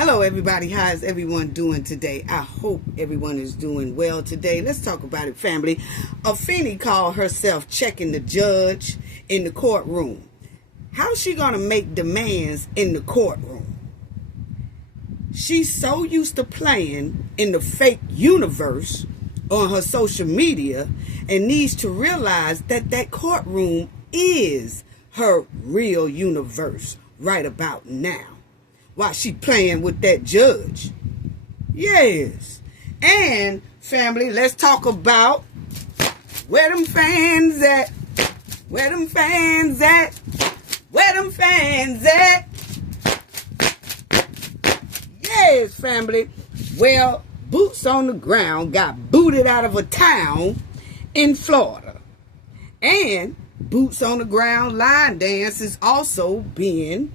Hello everybody, how is everyone doing today? I hope everyone is doing well today. Let's talk about it, family. Afeni called herself checking the judge in the courtroom. How's she gonna make demands in the courtroom? She's so used to playing in the fake universe on her social media and needs to realize that that courtroom is her real universe right about now. While she playing with that judge. Yes. And family, let's talk about where them fans at? Where them fans at? Where them fans at? Yes, family. Well, Boots on the Ground got booted out of a town in Florida. And Boots on the Ground line dance is also being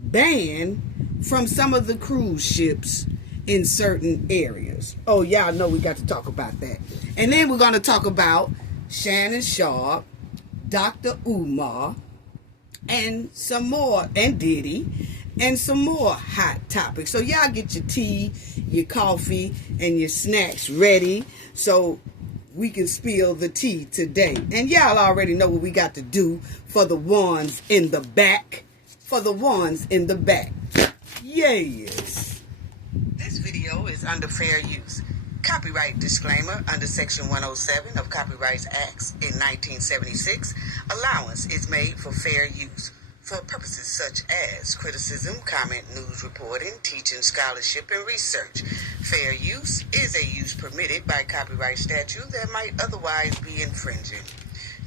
banned from some of the cruise ships in certain areas. Oh, y'all know we got to talk about that. And then we're going to talk about Shannon Sharpe, Dr. Umar, and some more, and Diddy, and some more hot topics. So y'all get your tea, your coffee, and your snacks ready so we can spill the tea today. And y'all already know what we got to do for the ones in the back. For the ones in the back. Yes. This video is under fair use. Copyright disclaimer under Section 107 of Copyright Acts in 1976. Allowance is made for fair use for purposes such as criticism, comment, news reporting, teaching, scholarship, and research. Fair use is a use permitted by copyright statute that might otherwise be infringing.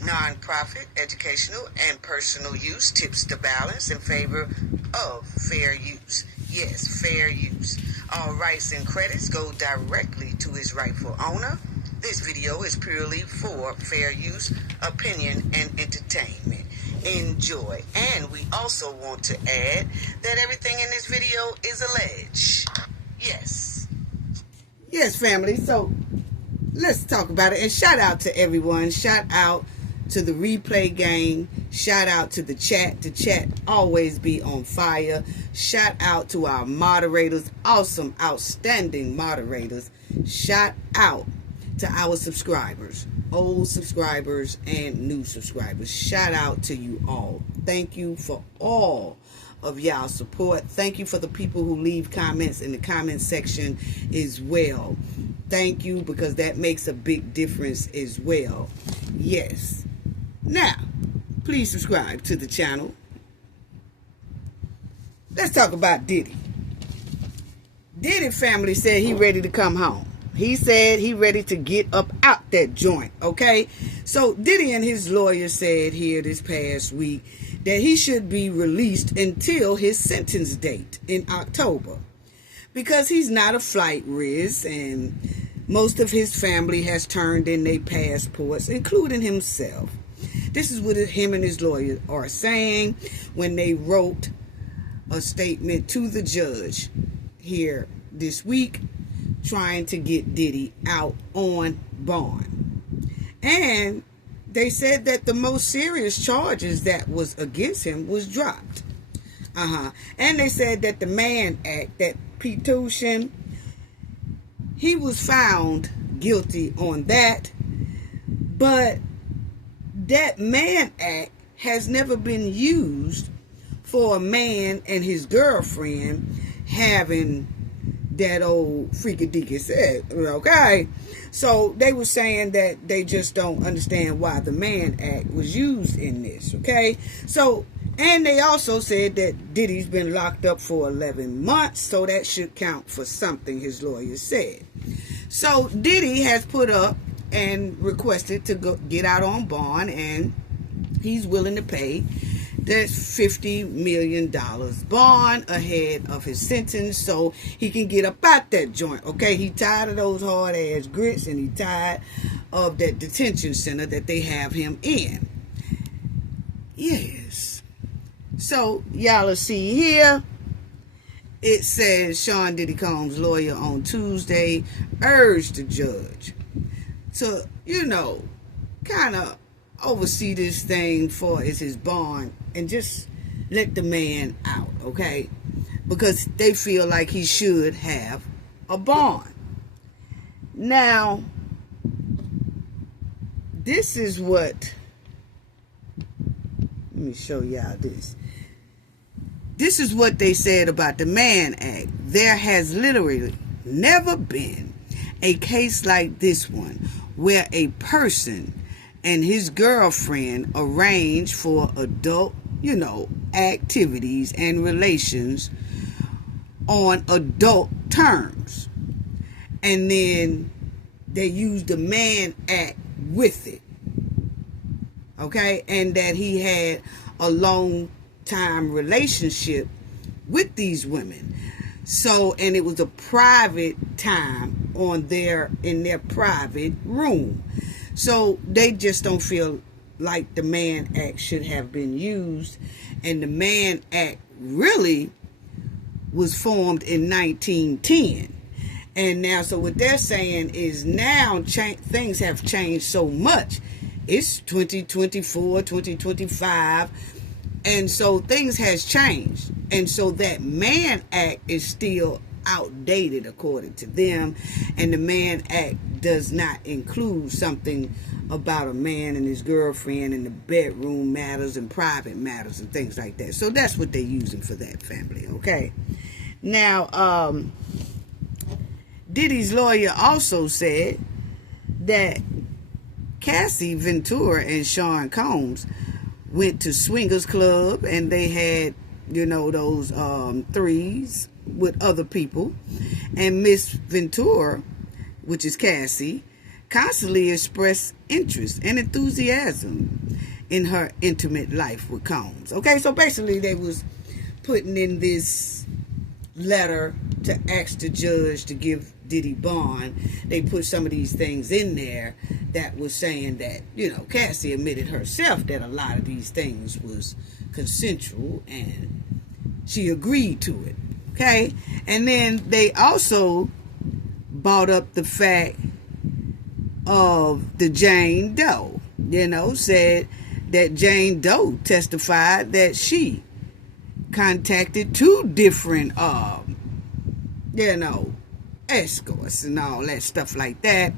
Non-profit, educational, and personal use tips the balance in favor of fair use. Yes, fair use. All rights and credits go directly to its rightful owner. This video is purely for fair use, opinion, and entertainment. Enjoy. And we also want to add that everything in this video is alleged. Yes. Yes, family. So let's talk about it. And shout out to everyone. Shout out to the replay gang. Shout out to the chat. The chat always be on fire. Shout out to our moderators. Awesome, outstanding moderators. Shout out to our subscribers. Old subscribers and new subscribers. Shout out to you all. Thank you for all of y'all support. Thank you for the people who leave comments in the comment section as well. Thank you, because that makes a big difference as well. Yes. Now, please subscribe to the channel. Let's talk about Diddy. Diddy family said he ready to come home. He said he ready to get up out that joint, okay? So Diddy and his lawyer said here this past week that he should be released until his sentence date in October, because he's not a flight risk and most of his family has turned in their passports, including himself. This is what him and his lawyer are saying when they wrote a statement to the judge here this week, trying to get Diddy out on bond. And they said that the most serious charges that was against him was dropped. And they said that the Mann Act, that petition, he was found guilty on that. But that Mann Act has never been used for a man and his girlfriend having that old freaky-deaky sex, okay? So they were saying that they just don't understand why the Mann Act was used in this, okay? So, and they also said that Diddy's been locked up for 11 months, so that should count for something, his lawyer said. So Diddy has put up and requested to get out on bond, and he's willing to pay that's $50 million bond ahead of his sentence so he can get up out that joint, okay? He tired of those hard ass grits, and he tired of that detention center that they have him in. Yes. So y'all will see here, it says Sean Diddy Combs' lawyer on Tuesday urged the judge to, kind of oversee this thing for is his bond and just let the man out, okay? because they feel like he should have a bond. Now, this is what, let me show y'all this. This is what they said about the Mann Act. There has literally never been a case like this one where a person and his girlfriend arrange for adult, activities and relations on adult terms. And then they use the Mann Act with it. Okay? And that he had a long time relationship with these women. So, and it was a private time in their private room. So they just don't feel like the Mann Act should have been used. And the Mann Act really was formed in 1910. And now, so what they're saying is now things have changed so much. It's 2024, 2025. And so things has changed. And so that Mann Act is still outdated according to them. And the Mann Act does not include something about a man and his girlfriend and the bedroom matters and private matters and things like that. So that's what they're using for that, family, okay? Now, Diddy's lawyer also said that Cassie Ventura and Sean Combs went to Swingers Club and they had, those threes with other people. And Miss Ventura, which is Cassie, constantly expressed interest and enthusiasm in her intimate life with Combs. Okay, so basically they was putting in this letter to ask the judge to give Diddy bond. They put some of these things in there that was saying that, Cassie admitted herself that a lot of these things was consensual and she agreed to it. Okay? And then they also brought up the fact of the Jane Doe, said that Jane Doe testified that she contacted two different, escorts and all that stuff like that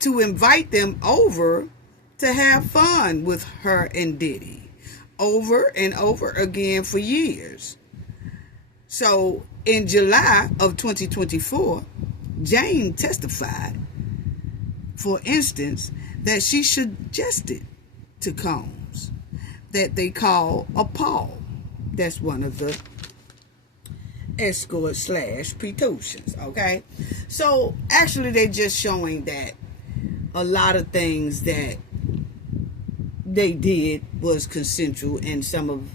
to invite them over to have fun with her and Diddy over and over again for years. So in July of 2024, Jane testified, for instance, that she suggested to Combs that they call a Paul. That's one of the escort / prostitutions, okay? So actually they're just showing that a lot of things that they did was consensual, and some of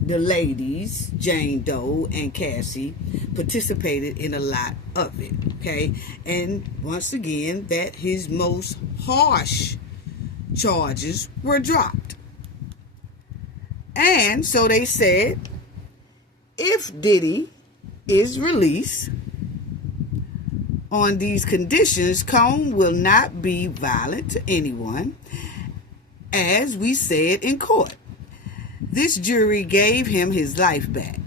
the ladies, Jane Doe and Cassie, participated in a lot of it, okay? And once again, that his most harsh charges were dropped. And so they said, if Diddy is released on these conditions, Combs will not be violent to anyone, as we said in court. This jury gave him his life back,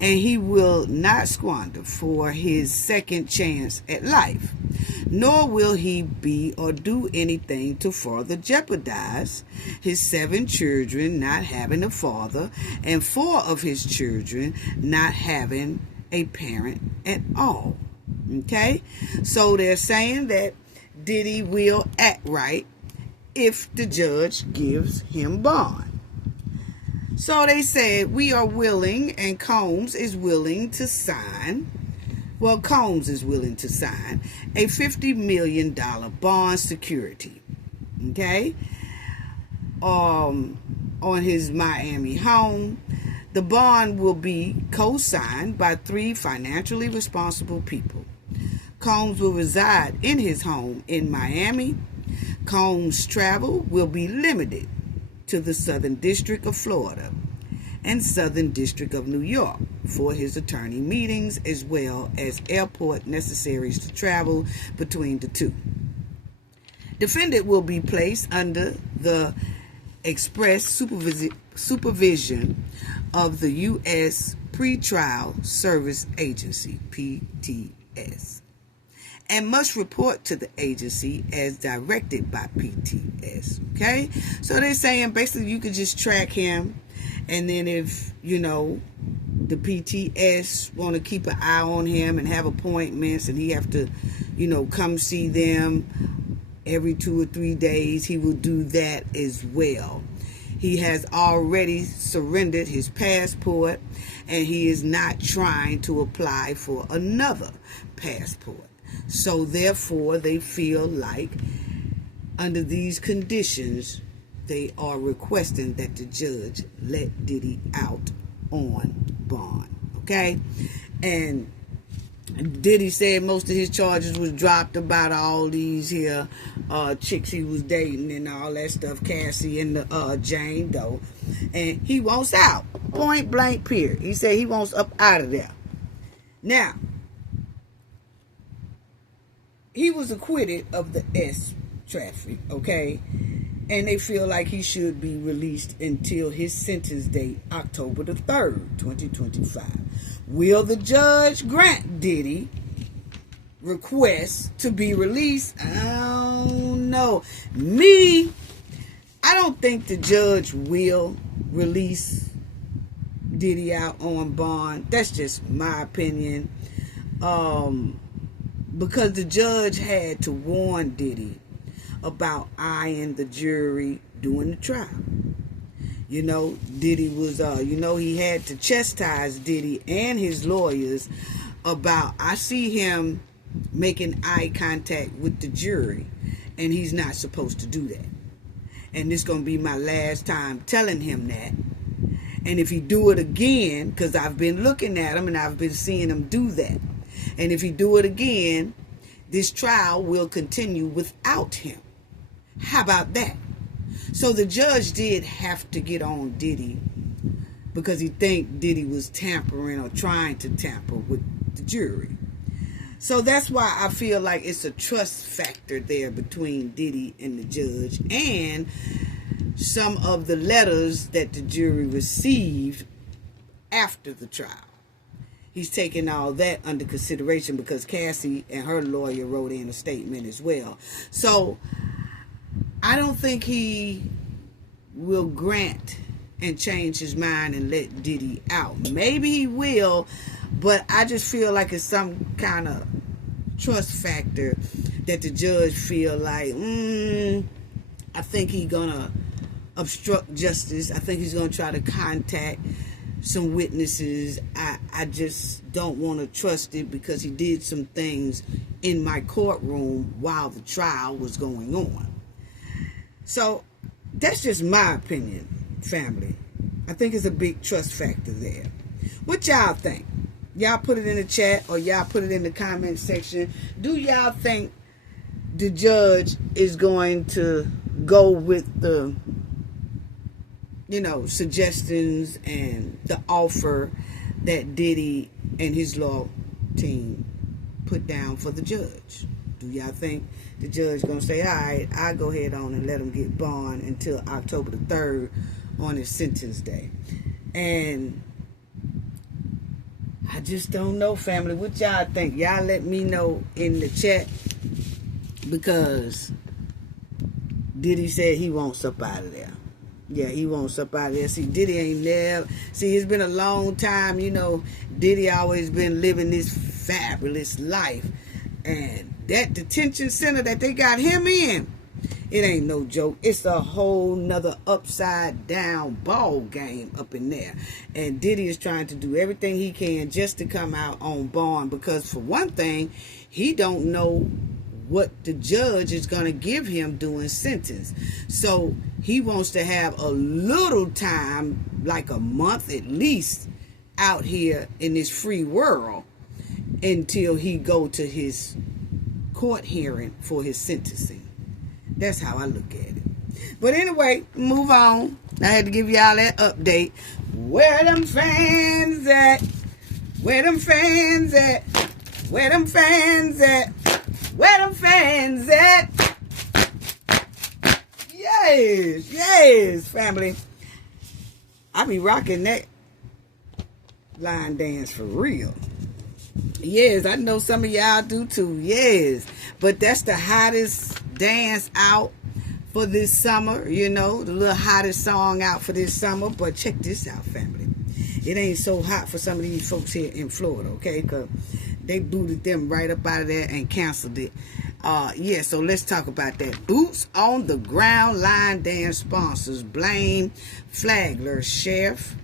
and he will not squander for his second chance at life, nor will he be or do anything to further jeopardize his 7 children not having a father and 4 of his children not having a parent at all. Okay? So they're saying that Diddy will act right if the judge gives him bond. So they said, we are willing, and Combs is willing to sign, Combs is willing to sign a $50 million bond security, okay, on his Miami home. The bond will be co-signed by 3 financially responsible people. Combs will reside in his home in Miami. Combs' travel will be limited to the Southern District of Florida and Southern District of New York for his attorney meetings, as well as airport necessaries to travel between the two. Defendant will be placed under the express supervision of the U.S. Pretrial Service Agency, PTS, and must report to the agency as directed by PTS. Okay? So they're saying basically you could just track him, and then if, the PTS want to keep an eye on him and have appointments, and he have to, come see them every 2 or 3 days, he will do that as well. He has already surrendered his passport, and he is not trying to apply for another passport. So therefore, they feel like under these conditions, they are requesting that the judge let Diddy out on bond. Okay? And Diddy said most of his charges was dropped about all these here chicks he was dating and all that stuff, Cassie and the Jane Doe. And he wants out. Point blank period. He said he wants up out of there. Now, he was acquitted of the S traffic, okay? And they feel like he should be released until his sentence date, October the 3rd, 2025. Will the judge grant Diddy request to be released? I don't know. I don't think the judge will release Diddy out on bond. That's just my opinion. Because the judge had to warn Diddy about eyeing the jury during the trial. Diddy was, he had to chastise Diddy and his lawyers about, I see him making eye contact with the jury, and he's not supposed to do that. And this going to be my last time telling him that. And if he do it again, because I've been looking at him and I've been seeing him do that. And if he do it again, this trial will continue without him. How about that? So the judge did have to get on Diddy because he think Diddy was tampering or trying to tamper with the jury. So that's why I feel like it's a trust factor there between Diddy and the judge, and some of the letters that the jury received after the trial. He's taking all that under consideration because Cassie and her lawyer wrote in a statement as well. So I don't think he will grant and change his mind and let Diddy out. Maybe he will, but I just feel like it's some kind of trust factor that the judge feel like, I think he's gonna obstruct justice. I think he's gonna try to contact some witnesses. I just don't want to trust it because he did some things in my courtroom while the trial was going on. So that's just my opinion, family. I think it's a big trust factor there. What y'all think? Y'all put it in the chat or y'all put it in the comment section. Do y'all think the judge is going to go with the suggestions and the offer that Diddy and his law team put down for the judge? Do y'all think the judge gonna say, all right, I'll go ahead on and let him get bond until October the 3rd on his sentence day? And I just don't know, family. What y'all think? Y'all let me know in the chat, because Diddy said he wants up out of there. Yeah, he wants up out of there. See, Diddy ain't never... See, it's been a long time, Diddy always been living this fabulous life. And that detention center that they got him in, it ain't no joke. It's a whole nother upside down ball game up in there. And Diddy is trying to do everything he can just to come out on bond, because for one thing, he don't know what the judge is going to give him during sentence. So he wants to have a little time, like a month at least, out here in this free world until he go to his court hearing for his sentencing. That's how I look at it. But anyway, move on. I had to give y'all that update. Where them fans at? Where them fans at? Where them fans at? Where them fans at? Yes, family. I be rocking that line dance for real. Yes, I know some of y'all do too. Yes, but that's the hottest dance out for this summer. You know, the little hottest song out for this summer. But check this out, family. It ain't so hot for some of these folks here in Florida, okay? Because they booted them right up out of there and canceled it. Yeah, so let's talk about that. Boots on the ground line dance sponsors blame Flagler Sheriff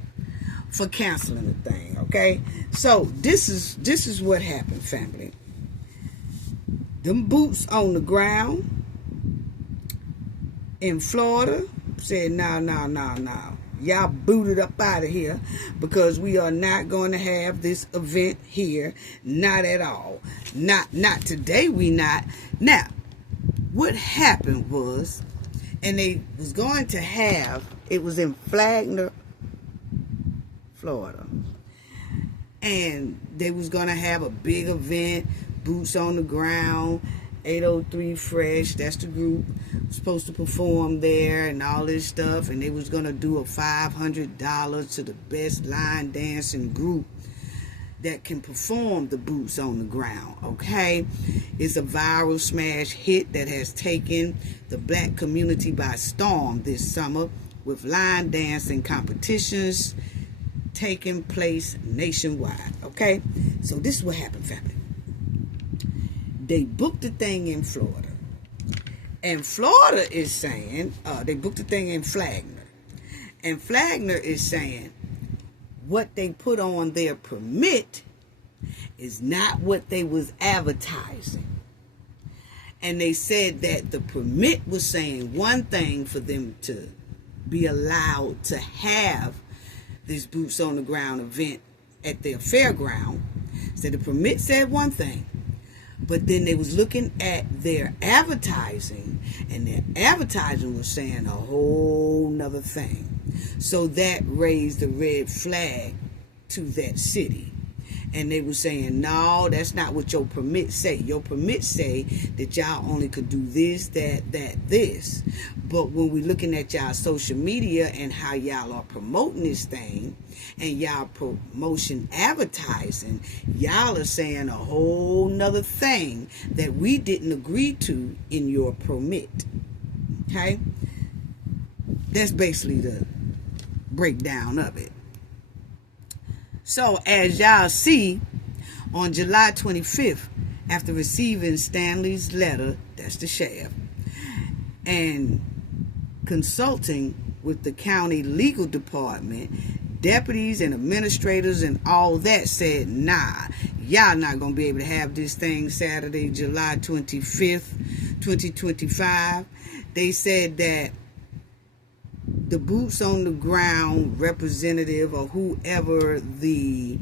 for canceling the thing, okay? So this is what happened, family. Them boots on the ground in Florida said, no. Y'all booted up out of here because we are not going to have this event here. Not at all. Not today, we not. Now, what happened was, and they was going to have, it was in Flagler, Florida. And they was going to have a big event, boots on the ground, 803 Fresh, that's the group, supposed to perform there and all this stuff, and they was going to do a $500 to the best line dancing group that can perform the boots on the ground, okay? It's a viral smash hit that has taken the black community by storm this summer with line dancing competitions taking place nationwide, okay? So this is what happened, family. They booked the thing in Florida. And Florida is saying, they booked the thing in Flagler. And Flagler is saying, what they put on their permit is not what they was advertising. And they said that the permit was saying one thing for them to be allowed to have this boots on the ground event at their fairground. So the permit said one thing. But then they was looking at their advertising, and their advertising was saying a whole nother thing. So that raised a red flag to that city. And they were saying, no, that's not what your permit say. Your permit say that y'all only could do this, that, this. But when we're looking at y'all social media and how y'all are promoting this thing, and y'all promotion advertising, y'all are saying a whole nother thing that we didn't agree to in your permit. Okay? That's basically the breakdown of it. So, as y'all see, on July 25th, after receiving Stanley's letter, that's the sheriff, and consulting with the county legal department, deputies and administrators and all that said, nah, y'all not going to be able to have this thing Saturday, July 25th, 2025. They said that the boots on the ground representative or whoever the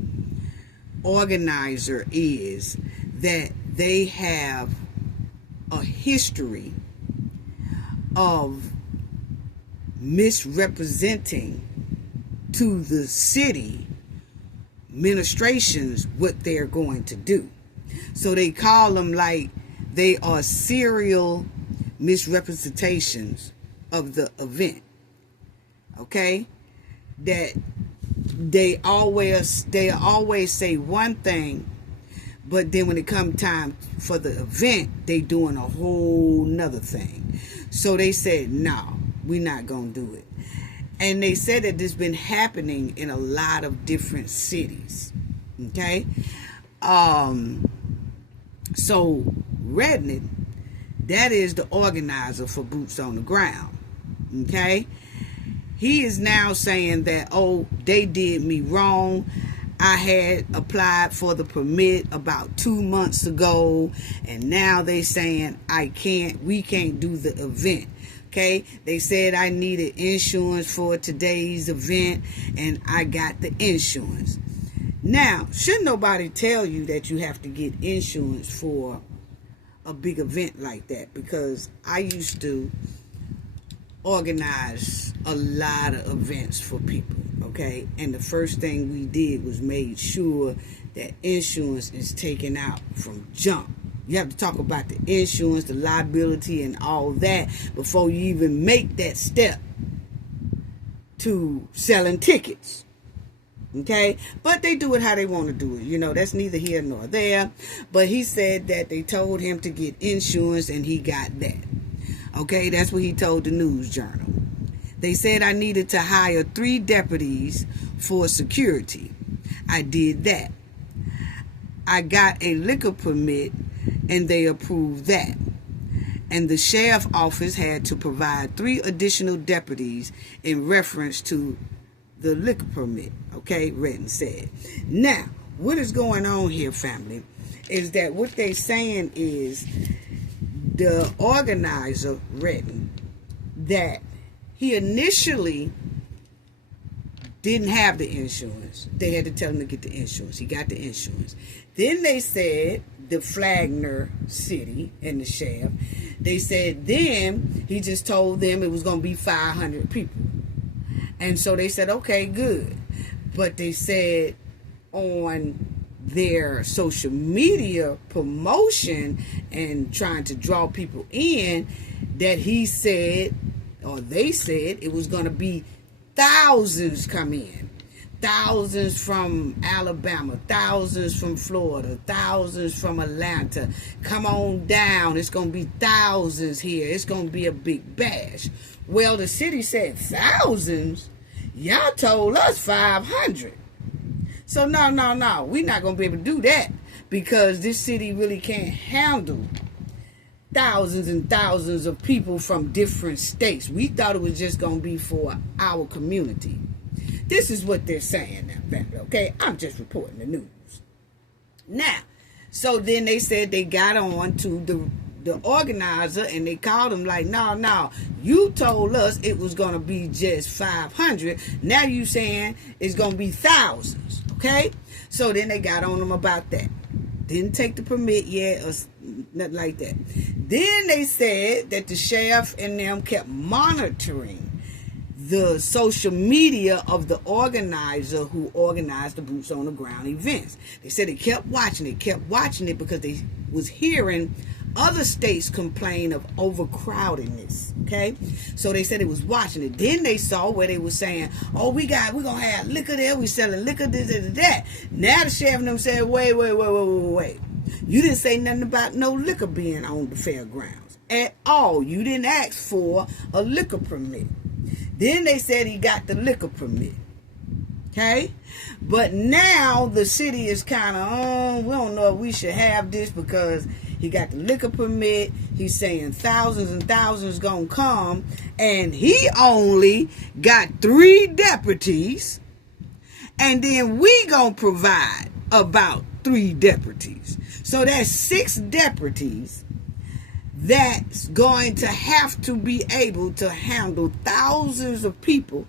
organizer is, that they have a history of misrepresenting to the city administrations what they're going to do. So they call them like they are serial misrepresentations of the event. Okay, that they always say one thing, but then when it comes time for the event, they doing a whole nother thing. So they said, no, we're not gonna do it. And they said that this been happening in a lot of different cities. Okay, so Rednick, that is the organizer for Boots on the Ground. Okay. He is now saying that, oh, they did me wrong. I had applied for the permit about 2 months ago, and now they saying we can't do the event. Okay, they said I needed insurance for today's event, and I got the insurance. Now, shouldn't nobody tell you that you have to get insurance for a big event like that? Because I used to organize a lot of events for people, okay? And the first thing we did was made sure that insurance is taken out from jump. You have to talk about the insurance, the liability, and all that before you even make that step to selling tickets. Okay, but they do it how they want to do it. You know, that's neither here nor there. But he said that they told him to get insurance and he got that. Okay, that's what he told the News Journal. They said I needed to hire 3 deputies for security. I did that. I got a liquor permit and they approved that. And the sheriff's office had to provide 3 additional deputies in reference to the liquor permit. Okay, Redden said. Now, what is going on here, family, is that what they're saying is the organizer, Redden, that he initially didn't have the insurance. They had to tell him to get the insurance. He got the insurance. Then they said, the Flagner City and the sheriff, they said then he just told them it was going to be 500 people. And so they said, okay, good. But they said on their social media promotion and trying to draw people in that he said, or they said, it was going to be thousands come in. Thousands from Alabama, thousands from Florida, thousands from Atlanta. Come on down. It's going to be thousands here. It's going to be a big bash. Well, the city said thousands. Y'all told us 500. So no. We're not going to be able to do that because this city really can't handle thousands and thousands of people from different states. We thought it was just going to be for our community. This is what they're saying now, family, okay? I'm just reporting the news. Now, so then they said they got on to the organizer and they called him like, no, you told us it was going to be just 500. Now you saying it's going to be thousands, okay? So then they got on him about that. Didn't take the permit yet or nothing like that. Then they said that the sheriff and them kept monitoring the social media of the organizer who organized the Boots on the Ground events. They said they kept watching it because they was hearing other states complain of overcrowdedness. Okay, so they said it was watching it. Then they saw where they were saying, "Oh, we're gonna have liquor there. We selling liquor this that." Now the sheriff and them said, "Wait. You didn't say nothing about no liquor being on the fairgrounds at all. You didn't ask for a liquor permit." Then they said he got the liquor permit. Okay? But now the city is kind of, we don't know if we should have this because he got the liquor permit. He's saying thousands and thousands going to come. And he only got 3 deputies. And then we going to provide about 3 deputies. So that's 6 deputies that's going to have to be able to handle thousands of people.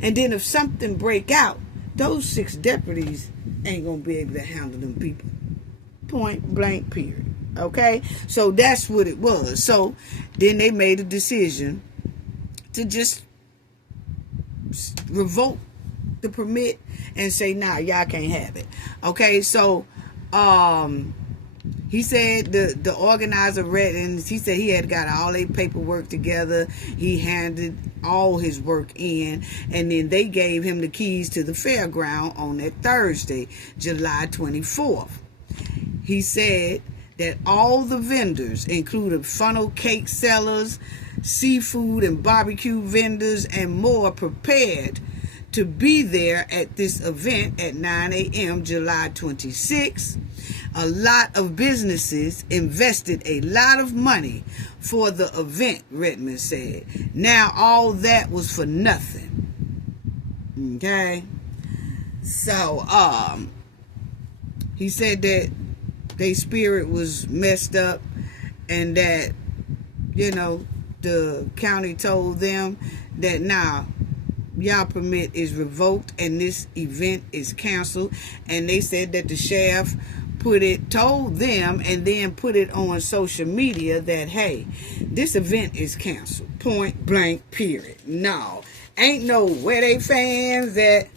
And then if something break out, those 6 deputies ain't going to be able to handle them people. Point blank period. Okay? So that's what it was. So then they made a decision to just revoke the permit and say, nah, y'all can't have it. Okay? So, he said the organizer read, and he said he had got all their paperwork together. He handed all his work in, and then they gave him the keys to the fairground on that Thursday, July 24th. He said that all the vendors, including funnel cake sellers, seafood and barbecue vendors, and more, prepared to be there at this event at 9 a.m. July 26th. A lot of businesses invested a lot of money for the event, Redmond said. Now all that was for nothing. Okay? So, he said that their spirit was messed up and that, the county told them that now y'all permit is revoked and this event is canceled. And they said that the sheriff told them and then put it on social media that, hey, this event is canceled. Point blank period. No. Ain't no where they fans at.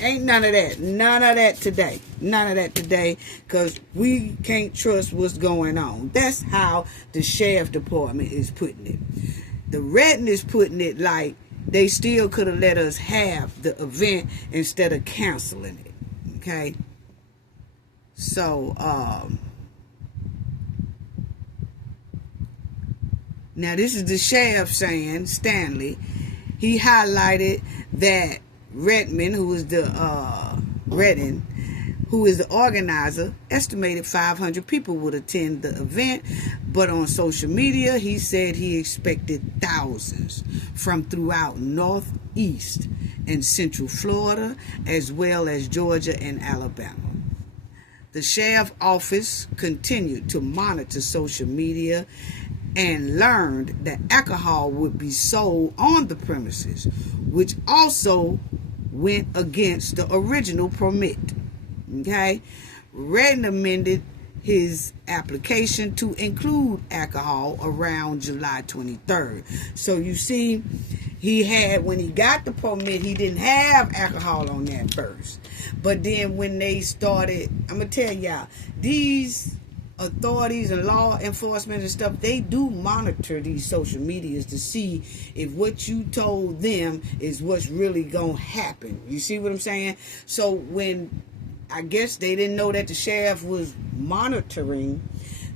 Ain't none of that. None of that today. None of that today. Because we can't trust what's going on. That's how the sheriff department is putting it. The Redden is putting it like they still could have let us have the event instead of canceling it. Okay. So, now this is the sheriff saying, Stanley, he highlighted that Redmond, who is the organizer, estimated 500 people would attend the event, but on social media, he said he expected thousands from throughout Northeast and Central Florida, as well as Georgia and Alabama. The sheriff's office continued to monitor social media and learned that alcohol would be sold on the premises, which also went against the original permit. Okay, Redden amended his application to include alcohol around July 23rd. So you see, when he got the permit, he didn't have alcohol on that first. But then when they started, I'm going to tell y'all, these authorities and law enforcement and stuff, they do monitor these social medias to see if what you told them is what's really going to happen. You see what I'm saying? So when, I guess they didn't know that the sheriff was monitoring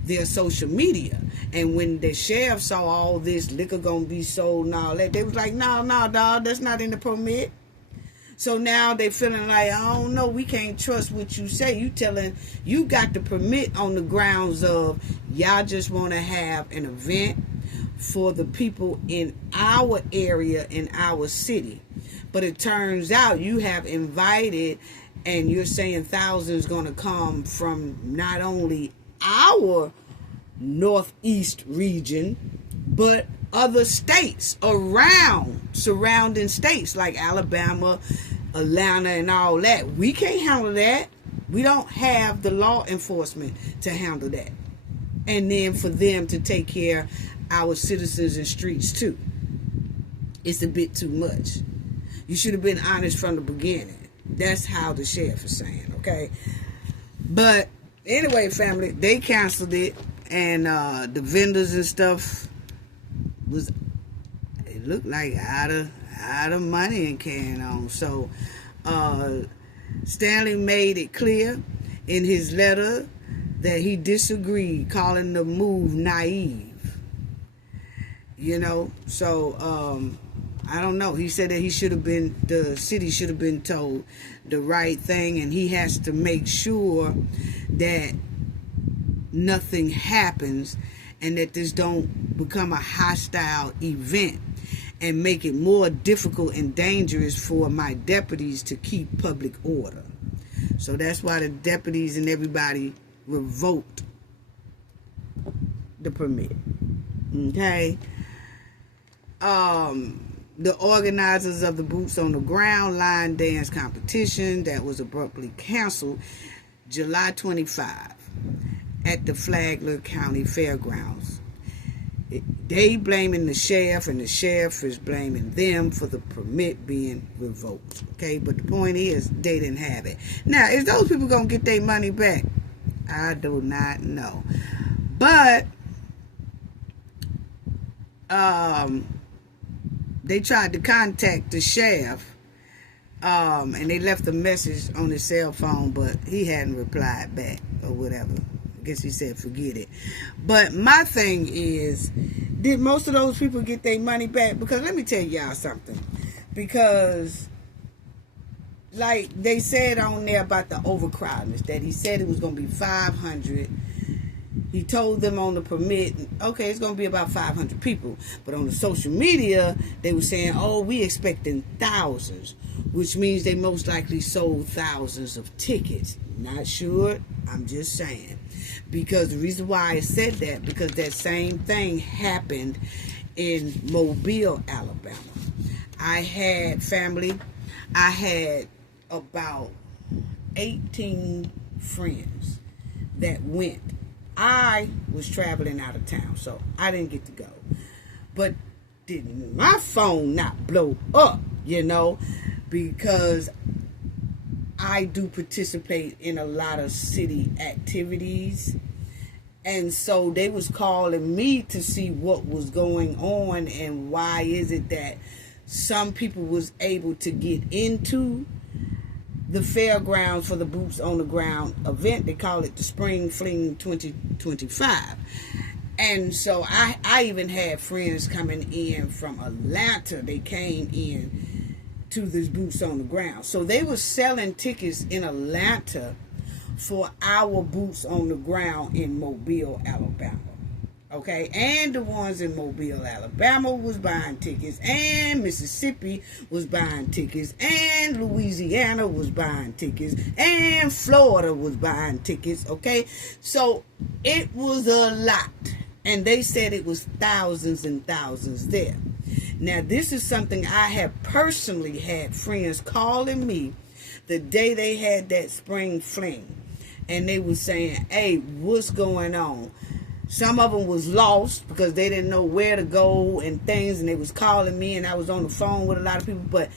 their social media. And when the sheriff saw all this liquor gonna be sold and all that, they was like, no, dog, that's not in the permit. So now they feeling like, I don't know, we can't trust what you say. You telling, you got the permit on the grounds of y'all just want to have an event for the people in our area, in our city. But it turns out you have invited, and you're saying thousands going to come from not only our Northeast region, but other states around, surrounding states like Alabama, Atlanta, and all that. We can't handle that. We don't have the law enforcement to handle that. And then for them to take care of our citizens and streets too. It's a bit too much. You should have been honest from the beginning. That's how the sheriff is saying, okay? But anyway, family, they canceled it, and the vendors and stuff it looked like out of money and carrying on. So Stanley made it clear in his letter that he disagreed, calling the move naive. You know, so I don't know. He said that the city should have been told the right thing, and he has to make sure that nothing happens and that this don't become a hostile event and make it more difficult and dangerous for my deputies to keep public order. So that's why the deputies and everybody revoked the permit. Okay? The organizers of the Boots on the Ground line dance competition that was abruptly canceled July 25 at the Flagler County Fairgrounds. They blaming the sheriff, and the sheriff is blaming them for the permit being revoked. Okay, but the point is, they didn't have it. Now, is those people going to get their money back? I do not know. But they tried to contact the sheriff, and they left a message on his cell phone, but he hadn't replied back or whatever. I guess he said forget it. But my thing is, did most of those people get their money back? Because let me tell y'all something. Because like they said on there about the overcrowdedness, that he said it was going to be 500. He told them on the permit, okay, it's going to be about 500 people. But on the social media, they were saying, oh, we expecting thousands, which means they most likely sold thousands of tickets. Not sure. I'm just saying. Because the reason why I said that, because that same thing happened in Mobile, Alabama. I had about 18 friends that went. I was traveling out of town, so I didn't get to go. But did my phone not blow up, because I do participate in a lot of city activities. And so they was calling me to see what was going on and why is it that some people was able to get into the fairgrounds for the Boots on the Ground event. They call it the Spring Fling 2025. And so I even had friends coming in from Atlanta. They came in to this Boots on the Ground. So they were selling tickets in Atlanta for our Boots on the Ground in Mobile, Alabama. Okay, and the ones in Mobile, Alabama was buying tickets, and Mississippi was buying tickets, and Louisiana was buying tickets, and Florida was buying tickets, okay? So it was a lot, and they said it was thousands and thousands there. Now, this is something I have personally had friends calling me the day they had that spring fling, and they were saying, hey, what's going on? Some of them was lost because they didn't know where to go and things, and they was calling me, and I was on the phone with a lot of people. But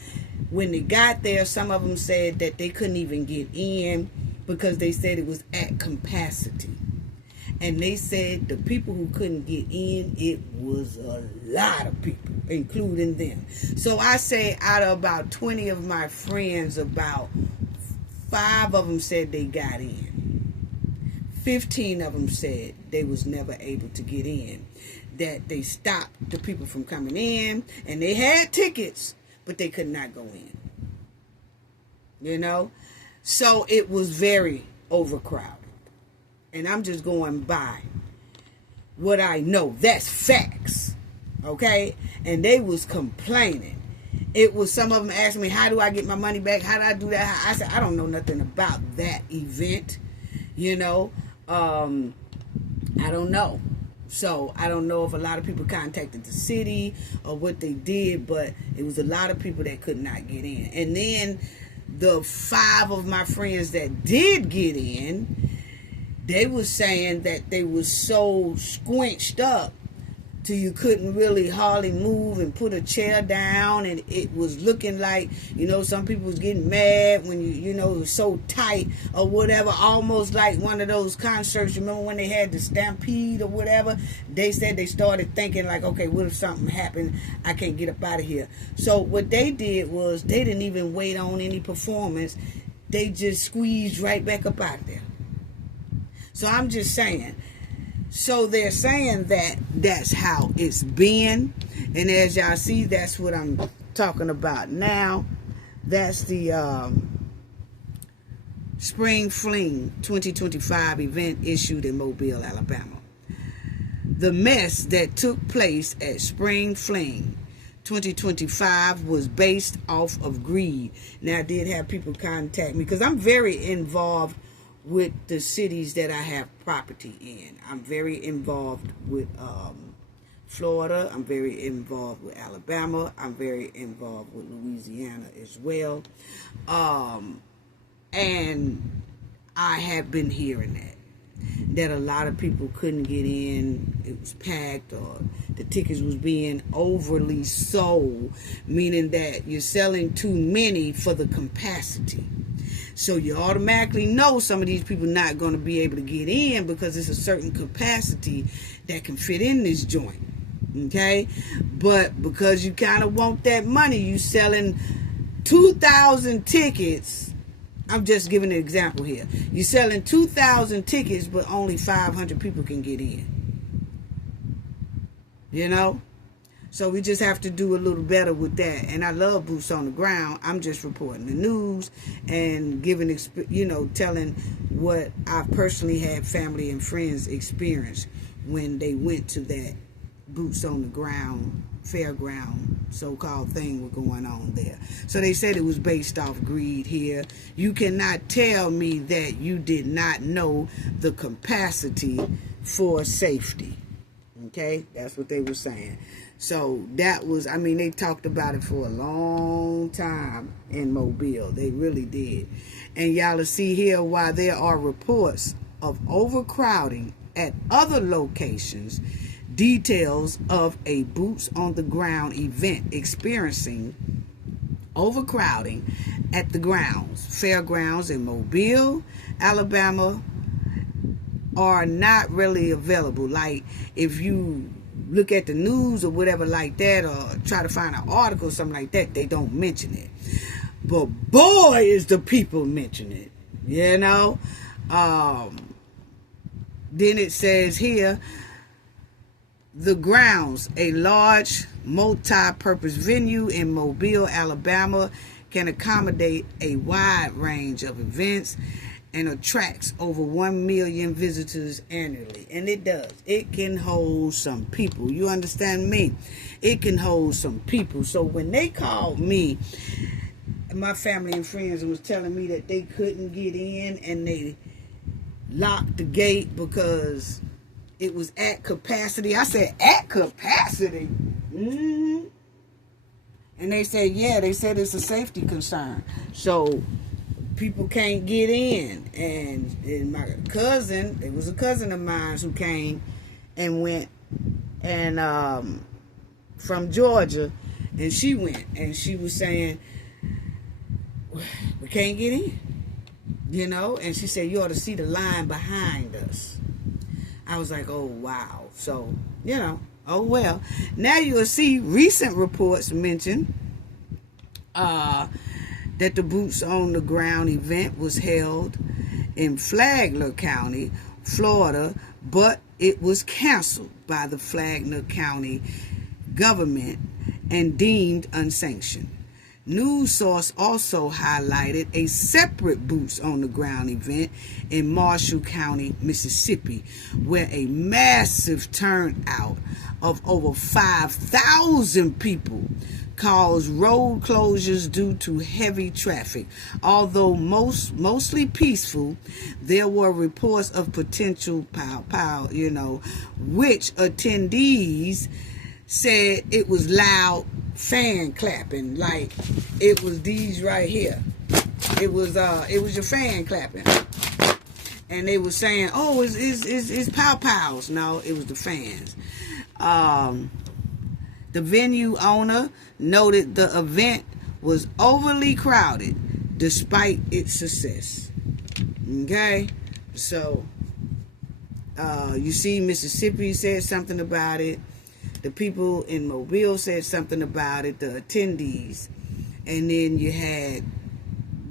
when they got there, some of them said that they couldn't even get in because they said it was at capacity. And they said the people who couldn't get in, it was a lot of people, including them. So I say out of about 20 of my friends, about 5 of them said they got in. 15 of them said they was never able to get in, that they stopped the people from coming in, and they had tickets, but they could not go in. You know? So it was very overcrowded. And I'm just going by what I know. That's facts. Okay? And they was complaining. It was some of them asking me, how do I get my money back? How do I do that? I said, I don't know nothing about that event. You know? I don't know. So I don't know if a lot of people contacted the city or what they did, but it was a lot of people that could not get in. And then the 5 of my friends that did get in, they were saying that they was so squinched up till you couldn't really hardly move and put a chair down, and it was looking like, you know, some people was getting mad when you know, it was so tight or whatever, almost like one of those concerts. You remember when they had the Stampede or whatever? They said they started thinking like, okay, what if something happened? I can't get up out of here. So what they did was they didn't even wait on any performance. They just squeezed right back up out of there. So I'm just saying. So they're saying that that's how it's been. And as y'all see, that's what I'm talking about now. That's the Spring Fling 2025 event issued in Mobile, Alabama. The mess that took place at Spring Fling 2025 was based off of greed. Now, I did have people contact me because I'm very involved with the cities that I have property in. I'm very involved with Florida. I'm very involved with Alabama. I'm very involved with Louisiana as well. And I have been hearing that a lot of people couldn't get in. It was packed, or the tickets was being overly sold, meaning that you're selling too many for the capacity. So you automatically know some of these people not going to be able to get in because it's a certain capacity that can fit in this joint. Okay? But because you kind of want that money, you selling 2,000 tickets. I'm just giving an example here. You're selling 2,000 tickets, but only 500 people can get in. You know? So we just have to do a little better with that. And I love Boots on the Ground. I'm just reporting the news and giving, you know, telling what I've personally had family and friends experience when they went to that Boots on the Ground, fairground, so-called thing was going on there. So they said it was based off greed here. You cannot tell me that you did not know the capacity for safety. Okay? That's what they were saying. So that was, I mean, they talked about it for a long time in Mobile. They really did. And y'all will see here why there are reports of overcrowding at other locations, details of a Boots on the Ground event experiencing overcrowding at the fairgrounds in Mobile, Alabama, are not really available. Like if you look at the news or whatever like that, or try to find an article or something like that, they don't mention it. But boy, is the people mention it, you know. Then it says here, the grounds, a large multi-purpose venue in Mobile, Alabama, can accommodate a wide range of events and attracts over 1 million visitors annually. And it does. It can hold some people. You understand me? It can hold some people. So when they called me, my family and friends, and was telling me that they couldn't get in and they locked the gate because it was at capacity. I said, at capacity? Mm-hmm. And they said, yeah, they said it's a safety concern. So people can't get in. And my cousin, it was a cousin of mine who came and went, and from Georgia, and she went, and she was saying, we can't get in, you know. And she said, you ought to see the line behind us. I was like, oh wow. So, you know, oh well. Now you'll see recent reports mention that the Boots on the Ground event was held in Flagler County, Florida, but it was canceled by the Flagler County government and deemed unsanctioned. News source also highlighted a separate Boots on the Ground event in Marshall County, Mississippi, where a massive turnout of over 5,000 people caused road closures due to heavy traffic. Although mostly peaceful, there were reports of potential pow, you know, which attendees said it was loud fan clapping, like it was these right here. It was your fan clapping, and they were saying, "Oh, it's pow pows." No, it was the fans. The venue owner noted the event was overly crowded despite its success. Okay, so you see, Mississippi said something about it. The people in Mobile said something about it, the attendees. And then you had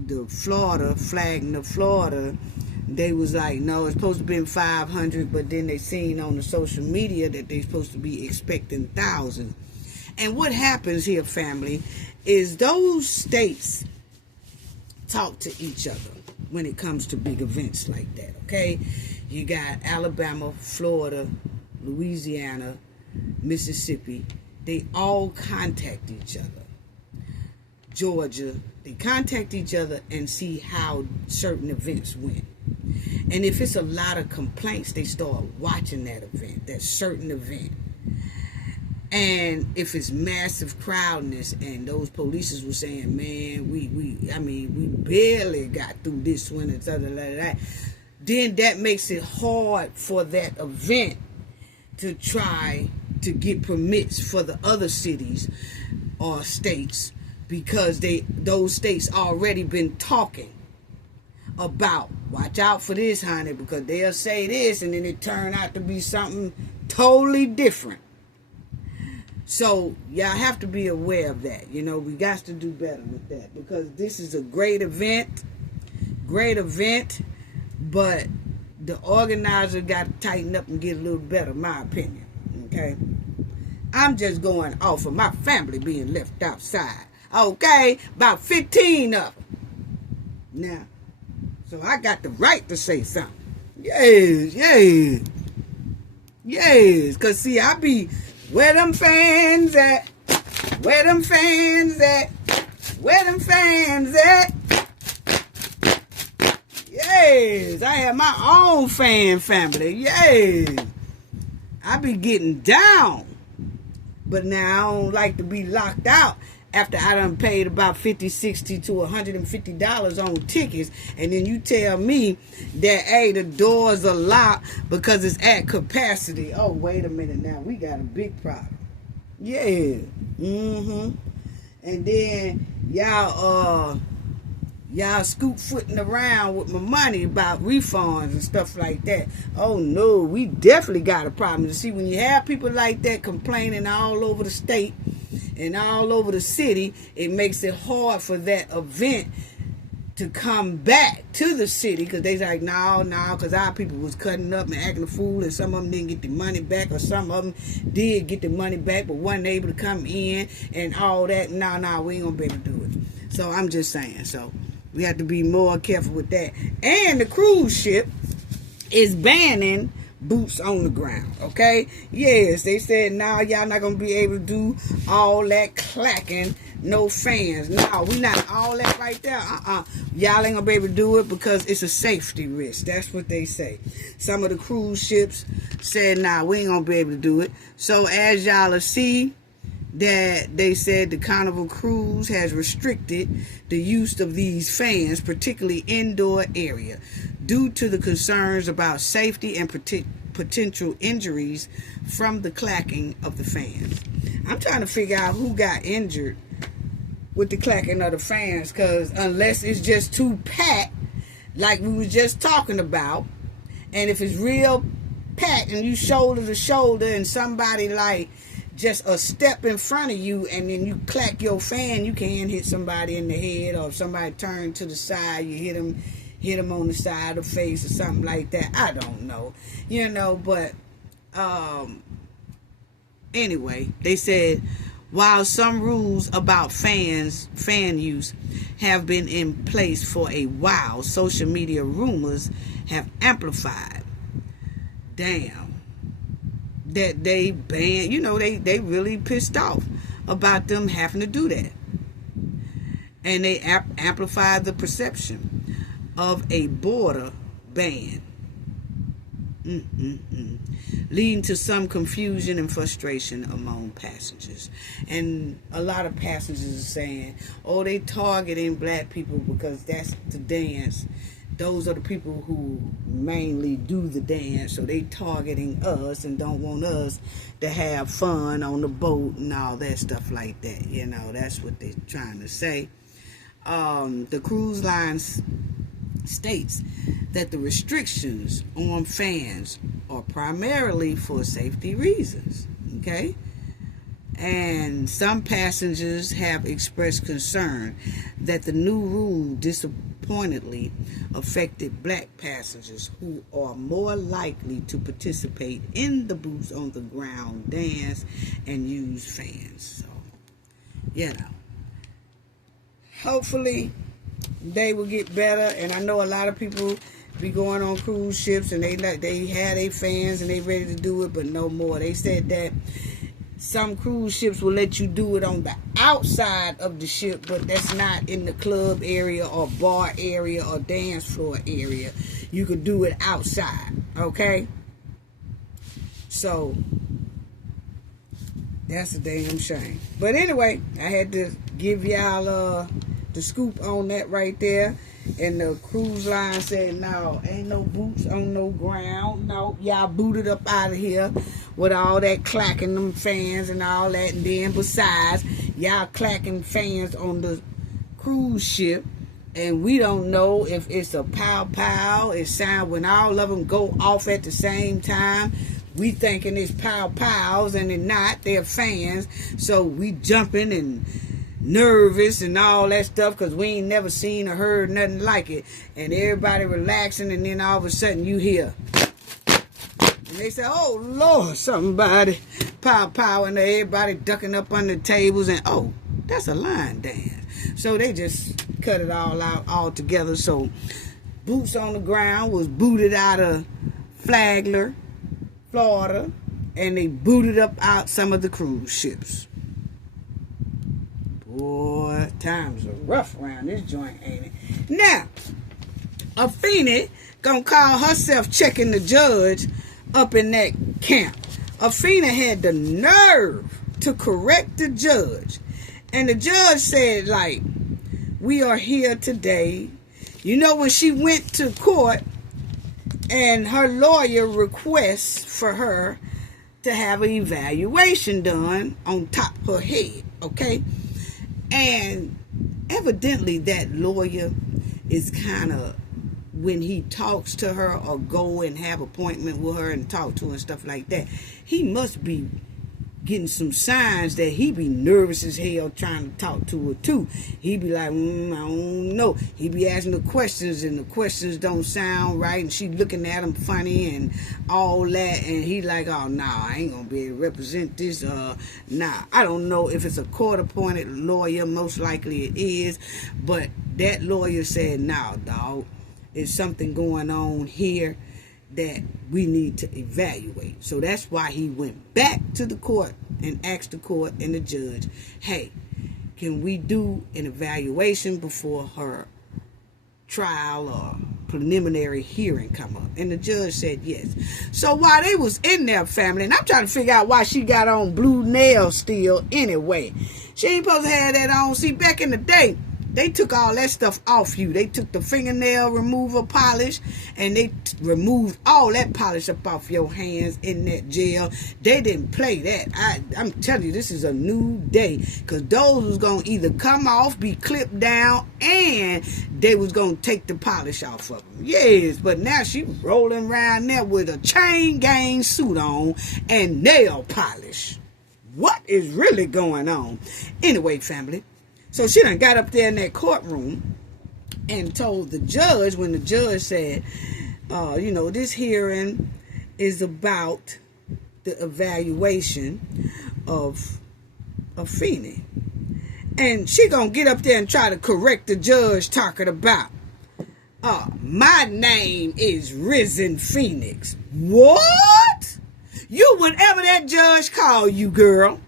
the Flagler, Florida. They was like, no, it's supposed to be 500, but then they seen on the social media that they're supposed to be expecting thousands. And what happens here, family, is those states talk to each other when it comes to big events like that, okay? You got Alabama, Florida, Louisiana, Mississippi. They all contact each other. Georgia, they contact each other and see how certain events went. And if it's a lot of complaints, they start watching that event, that certain event. And if it's massive crowdness, and those police were saying, man, we barely got through this one and that, then that makes it hard for that event to try to get permits for the other cities or states, because those states already been talking about, watch out for this, honey, because they'll say this and then it turn out to be something totally different. So y'all have to be aware of that. You know, we got to do better with that, because this is a great event, but the organizer got to tighten up and get a little better, my opinion. Okay, I'm just going off of my family being left outside. Okay, about 15 of them. Now, so I got the right to say something. Yes. Because see, I be, where them fans at? Where them fans at? Where them fans at? Yes, I have my own fan family. Yes. I be getting down. But now I don't like to be locked out after I done paid about $50, $60 to $150 on tickets. And then you tell me that, hey, the doors are locked because it's at capacity. Oh, wait a minute now. We got a big problem. Yeah. And then y'all y'all scoop footing around with my money about refunds and stuff like that. Oh no, we definitely got a problem. You see, when you have people like that complaining all over the state and all over the city, it makes it hard for that event to come back to the city, because they like, no, because our people was cutting up and acting a fool, and some of them didn't get the money back, or some of them did get the money back but wasn't able to come in and all that. No, we ain't gonna be able to do it. So I'm just saying, so we have to be more careful with that. And the cruise ship is banning boots on the ground, okay? Yes, they said, nah, y'all not gonna be able to do all that clacking, no fans. No, we not all that right there. Y'all ain't gonna be able to do it because it's a safety risk. That's what they say. Some of the cruise ships said, nah, we ain't gonna be able to do it. So as y'all will see, that they said the Carnival Cruise has restricted the use of these fans, particularly indoor area, due to the concerns about safety and potential injuries from the clacking of the fans. I'm trying to figure out who got injured with the clacking of the fans, because unless it's just too packed, like we was just talking about, and if it's real packed and you shoulder to shoulder and somebody like just a step in front of you and then you clack your fan, you can hit somebody in the head, or if somebody turned to the side, you hit them on the side of the face or something like that. I don't know, but anyway, they said while some rules about fan use have been in place for a while, social media rumors have amplified. Damn. That they banned, they really pissed off about them having to do that. And they amplified the perception of a border ban. Leading to some confusion and frustration among passengers. And a lot of passengers are saying, oh, they targeting black people because that's the dance. Those are the people who mainly do the dance, so they targeting us and don't want us to have fun on the boat and all that stuff like that. That's what they're trying to say. The cruise lines states that the restrictions on fans are primarily for safety reasons, okay? And some passengers have expressed concern that the new rule disappointingly affected black passengers who are more likely to participate in the boots on the ground dance and use fans. So, hopefully they will get better. And I know a lot of people be going on cruise ships and they had their fans and they ready to do it, but no more. They said that some cruise ships will let you do it on the outside of the ship, but that's not in the club area or bar area or dance floor area. You could do it outside, okay? So, that's a damn shame. But anyway, I had to give y'all the scoop on that right there. And the cruise line said, no, ain't no boots on no ground. No, y'all booted up out of here with all that clacking them fans and all that. And then besides, y'all clacking fans on the cruise ship. And we don't know if it's a pow-pow. It sound when all of them go off at the same time. We thinking it's pow-pows and they're not. They're fans. So we jumping and nervous and all that stuff because we ain't never seen or heard nothing like it. And everybody relaxing, and then all of a sudden you hear. And they say, oh, Lord, somebody pow, and everybody ducking up under tables. And, oh, that's a line dance. So they just cut it all out altogether. So Boots on the Ground was booted out of Flagler, Florida, and they booted up out some of the cruise ships. Boy, times are rough around this joint, ain't it? Now, Afeni gonna call herself checking the judge up in that camp. Afeni had the nerve to correct the judge. And the judge said, like, we are here today. You know, when she went to court and her lawyer requests for her to have an evaluation done on top of her head, okay? And evidently that lawyer is kind of, when he talks to her or go and have appointment with her and talk to her and stuff like that, he must be getting some signs that he be nervous as hell trying to talk to her too. He be like, I don't know. He be asking the questions and the questions don't sound right, and she looking at him funny and all that, and he like, oh nah, I ain't gonna be able to represent this. Nah, I don't know if it's a court appointed lawyer. Most likely it is, but that lawyer said, nah, dog, there's something going on here that we need to evaluate. So that's why he went back to the court and asked the court and the judge, hey, can we do an evaluation before her trial or preliminary hearing come up? And the judge said yes. So while they was in there, family, and I'm trying to figure out why she got on blue nails still anyway. She ain't supposed to have that on. See, back in the day, they took all that stuff off you. They took the fingernail remover polish and they removed all that polish up off your hands in that jail. They didn't play that. I'm telling you, this is a new day, because those was going to either come off, be clipped down, and they was going to take the polish off of them. Yes, but now she rolling around there with a chain gang suit on and nail polish. What is really going on? Anyway, family, so she done got up there in that courtroom and told the judge, when the judge said, this hearing is about the evaluation of Afeni. And she gonna get up there and try to correct the judge talking about, my name is Risen Phoenix. What? You whatever that judge call you, girl.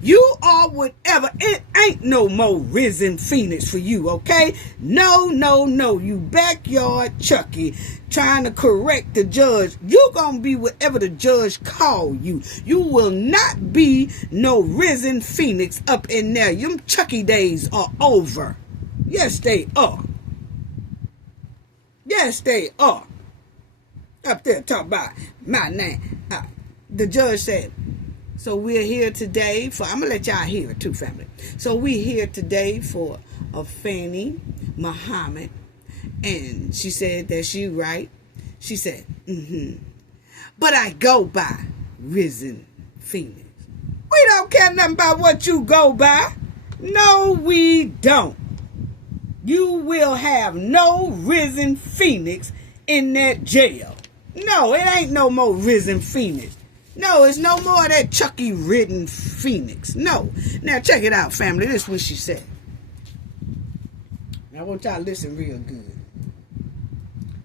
You are whatever. It ain't no more Risen Phoenix for you, okay? No, you backyard Chucky trying to correct the judge. You gonna be whatever the judge call you. You will not be no Risen Phoenix up in there. Your Chucky days are over. Yes, they are. Yes, they are. Up there talking about my name. The judge said, so we're here today for, I'm going to let y'all hear it too, family. So we're here today for Afeni Muhammad. And she said that she right. She said, but I go by Risen Phoenix. We don't care nothing about what you go by. No, we don't. You will have no Risen Phoenix in that jail. No, it ain't no more Risen Phoenix. No, it's no more of that Chucky ridden Phoenix. No. Now check it out, family. This is what she said. Now I want y'all to listen real good,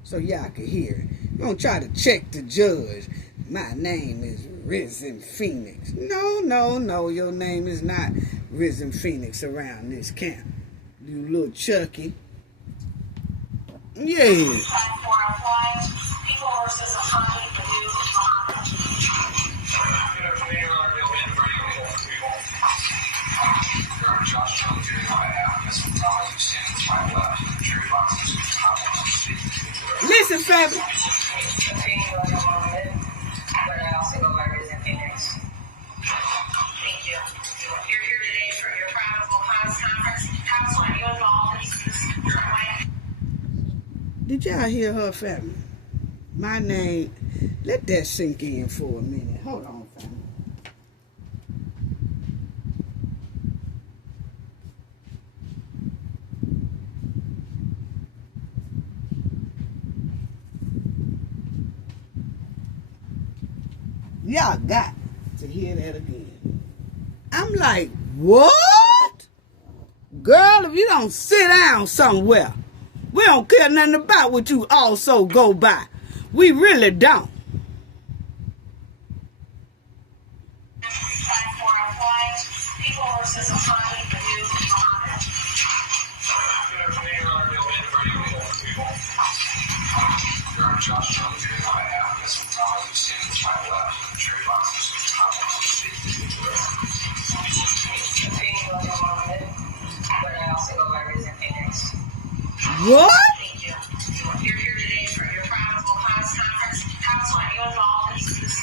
so y'all can hear it. I'm going to try to check the judge. My name is Risen Phoenix. No. Your name is not Risen Phoenix around this camp. You little Chucky. Yeah. People versus listen, family. Thank you. You're here today for your probable cause conference. Counsel, are you involved in this? Did y'all hear her, family? My name. Let that sink in for a minute. Hold on, family. Y'all got to hear that again. I'm like, what? Girl, if you don't sit down somewhere, we don't care nothing about what you also go by. We really don't. People versus what? You're here today for your probable cause conference. Counsel, are you involved in this?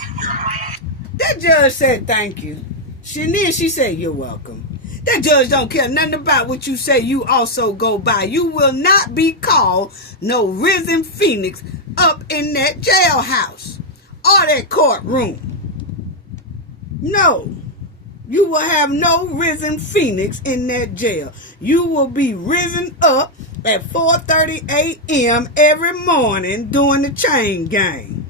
That judge said thank you. She said you're welcome. That judge don't care nothing about what you say you also go by. You will not be called no risen phoenix up in that jailhouse or that courtroom. No. You will have no risen phoenix in that jail. You will be risen up at 4:30 a.m. every morning doing the chain gang.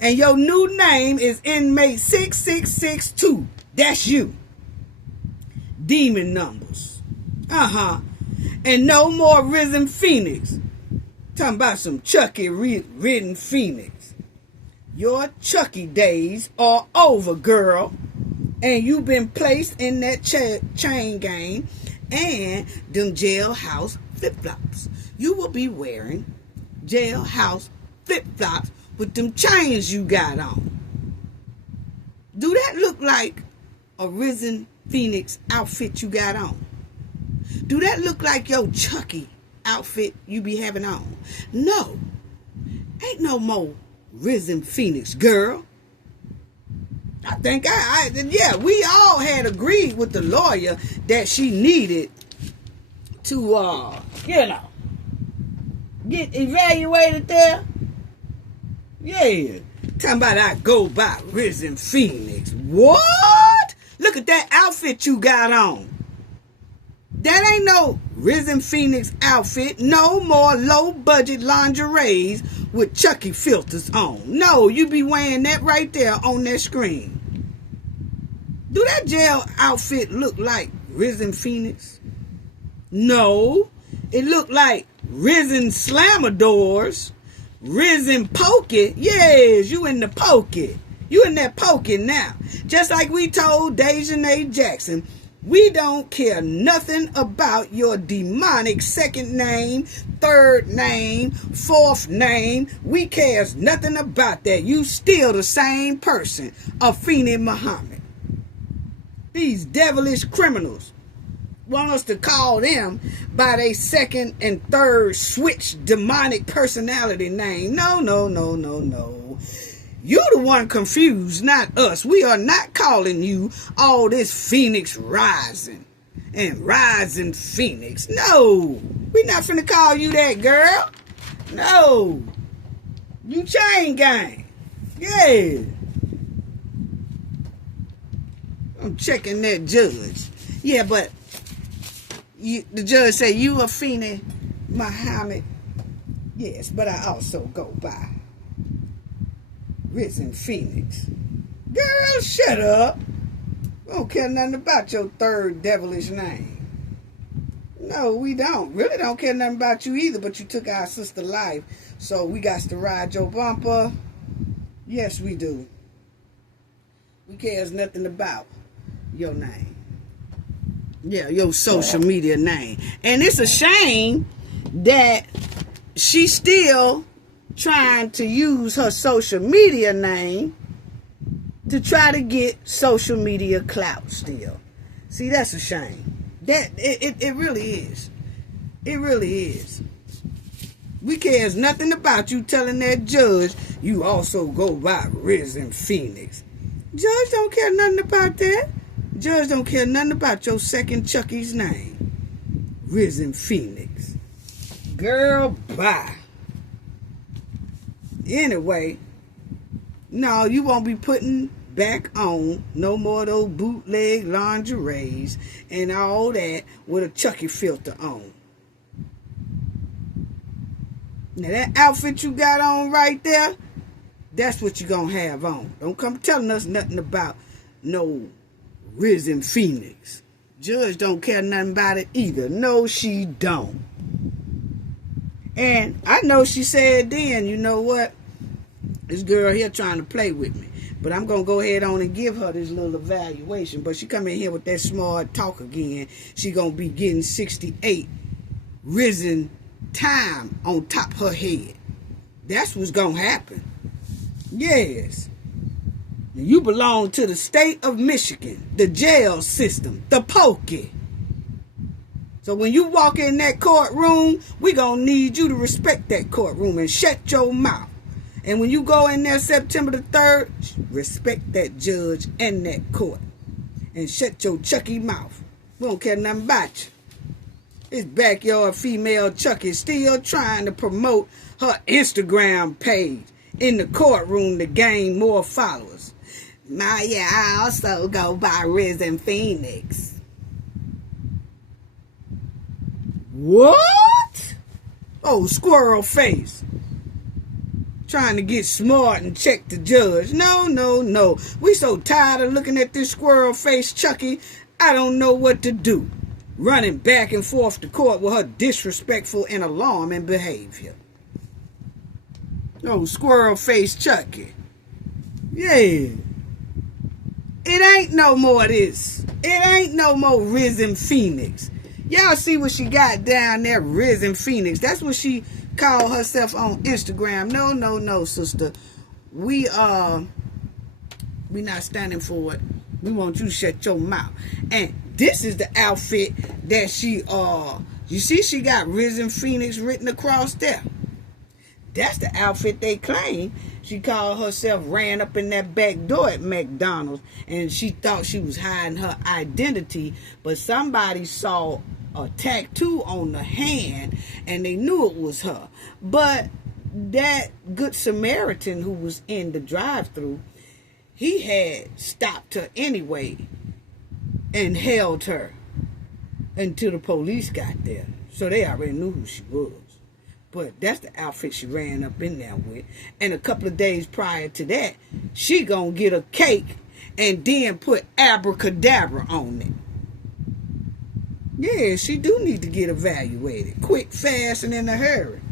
And your new name is inmate 6662. That's you. Demon numbers. And no more risen phoenix. Talking about some Chucky ridden phoenix. Your Chucky days are over, girl. And you've been placed in that chain gang and them jailhouse flip-flops. You will be wearing jailhouse flip-flops with them chains you got on. Do that look like a risen phoenix outfit you got on? Do that look like your Chucky outfit you be having on? No. Ain't no more risen phoenix, girl. I think we all had agreed with the lawyer that she needed to, get evaluated there. Yeah. Talking about I go by risen phoenix. What? Look at that outfit you got on. That ain't no risen phoenix outfit. No more low budget lingeries with Chucky filters on. No, you be wearing that right there on that screen. Do that jail outfit look like risen phoenix? No. It look like risen slamadors, risen pokey. Yes, you in the pokey. You in that pokey now. Just like we told Dejanay Jackson, we don't care nothing about your demonic second name, third name, fourth name. We cares nothing about that. You still the same person, Afeni Muhammad. These devilish criminals want us to call them by their second and third switch demonic personality name. No. You're the one confused, not us. We are not calling you all this Phoenix Rising and Rising Phoenix. No, we not finna call you that, girl. No, you chain gang. Yeah. I'm checking that judge. Yeah, but the judge said you Afeni Muhammad. Yes, but I also go by Risen Phoenix. Girl, shut up. I don't care nothing about your third devilish name. No, we don't. Really don't care nothing about you either, but you took our sister life, so we got to ride your bumper. Yes, we do. We cares nothing about your name. Yeah, your social media name. And it's a shame that she's still trying to use her social media name to try to get social media clout still. See, that's a shame. That it really is. It really is. We cares nothing about you telling that judge you also go by Risen Phoenix. Judge don't care nothing about that. Judge don't care nothing about your second Chucky's name. Risen Phoenix. Girl, bye. Anyway, no, you won't be putting back on no more of those bootleg lingeries and all that with a Chucky filter on. Now that outfit you got on right there, that's what you're going to have on. Don't come telling us nothing about no Risen Phoenix. Judge don't care nothing about it either. No, she don't. And I know she said then, you know what? This girl here trying to play with me. But I'm going to go ahead on and give her this little evaluation. But she come in here with that smart talk again. She going to be getting 68 risen time on top of her head. That's what's going to happen. Yes. You belong to the state of Michigan, the jail system, the pokey. So when you walk in that courtroom, we going to need you to respect that courtroom and shut your mouth. And when you go in there September the 3rd, respect that judge and that court. And shut your Chucky mouth. We don't care nothing about you. This backyard female Chucky is still trying to promote her Instagram page in the courtroom to gain more followers. Maya, I also go by Risen Phoenix. What? Oh, squirrel face. Trying to get smart and check the judge. No, no, no. We so tired of looking at this squirrel face Chucky, I don't know what to do. Running back and forth to court with her disrespectful and alarming behavior. Oh, squirrel face Chucky. Yeah. It ain't no more of this. It ain't no more Risen Phoenix. Y'all see what she got down there, Risen Phoenix. That's what she called herself on Instagram. No, no, no, sister. We not standing for it. We want you to shut your mouth. And this is the outfit that she you see she got Risen Phoenix written across there. That's the outfit they claim. She called herself, ran up in that back door at McDonald's, and she thought she was hiding her identity, but somebody saw a tattoo on the hand, and they knew it was her. But that good Samaritan who was in the drive-thru, he had stopped her anyway and held her until the police got there. So they already knew who she was. But that's the outfit she ran up in there with. And a couple of days prior to that, she gonna get a cake and then put abracadabra on it. Yeah, she do need to get evaluated. Quick, fast, and in a hurry.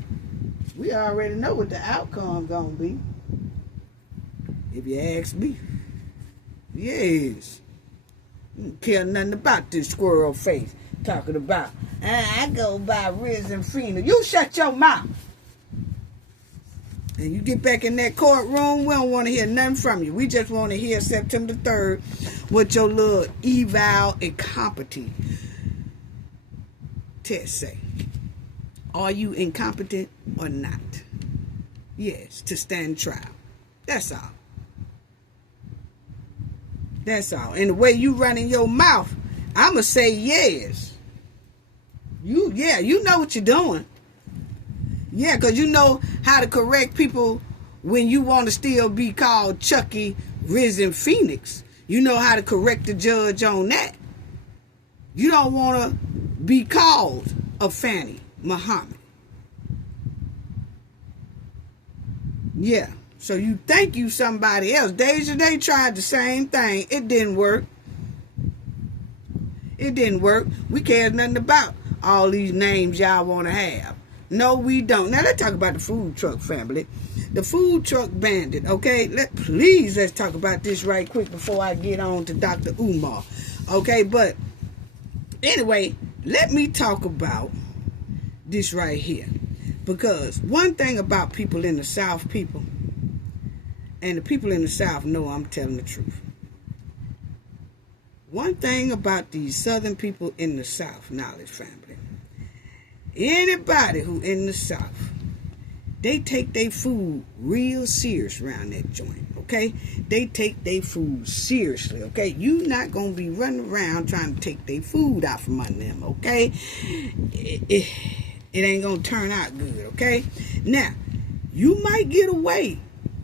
We already know what the outcome gonna be. If you ask me. Yes. Don't care nothing about this squirrel face. Talking about, I go by Risen Phoenix. You shut your mouth. And you get back in that courtroom, we don't want to hear nothing from you. We just want to hear September 3rd what your little eval incompetent test say. Are you incompetent or not? Yes, to stand trial. That's all. That's all. And the way you running your mouth, I'ma say yes. You know what you're doing. Yeah, because you know how to correct people when you want to still be called Chucky Risen Phoenix. You know how to correct the judge on that. You don't want to be called Afeni Muhammad. Yeah. So you think you somebody else. Deja, they tried the same thing. It didn't work. It didn't work. We care nothing about all these names y'all want to have. No, we don't. Now, let's talk about the food truck family. The food truck bandit, okay? Let's talk about this right quick before I get on to Dr. Umar. Okay, but anyway, let me talk about this right here. Because one thing about people in the South, and the people in the South know I'm telling the truth. One thing about these Southern people in the South, knowledge family, anybody who in the South, they take their food real serious around that joint, okay? They take their food seriously, okay? You not going to be running around trying to take their food out from under them, okay? It ain't going to turn out good, okay? Now, you might get away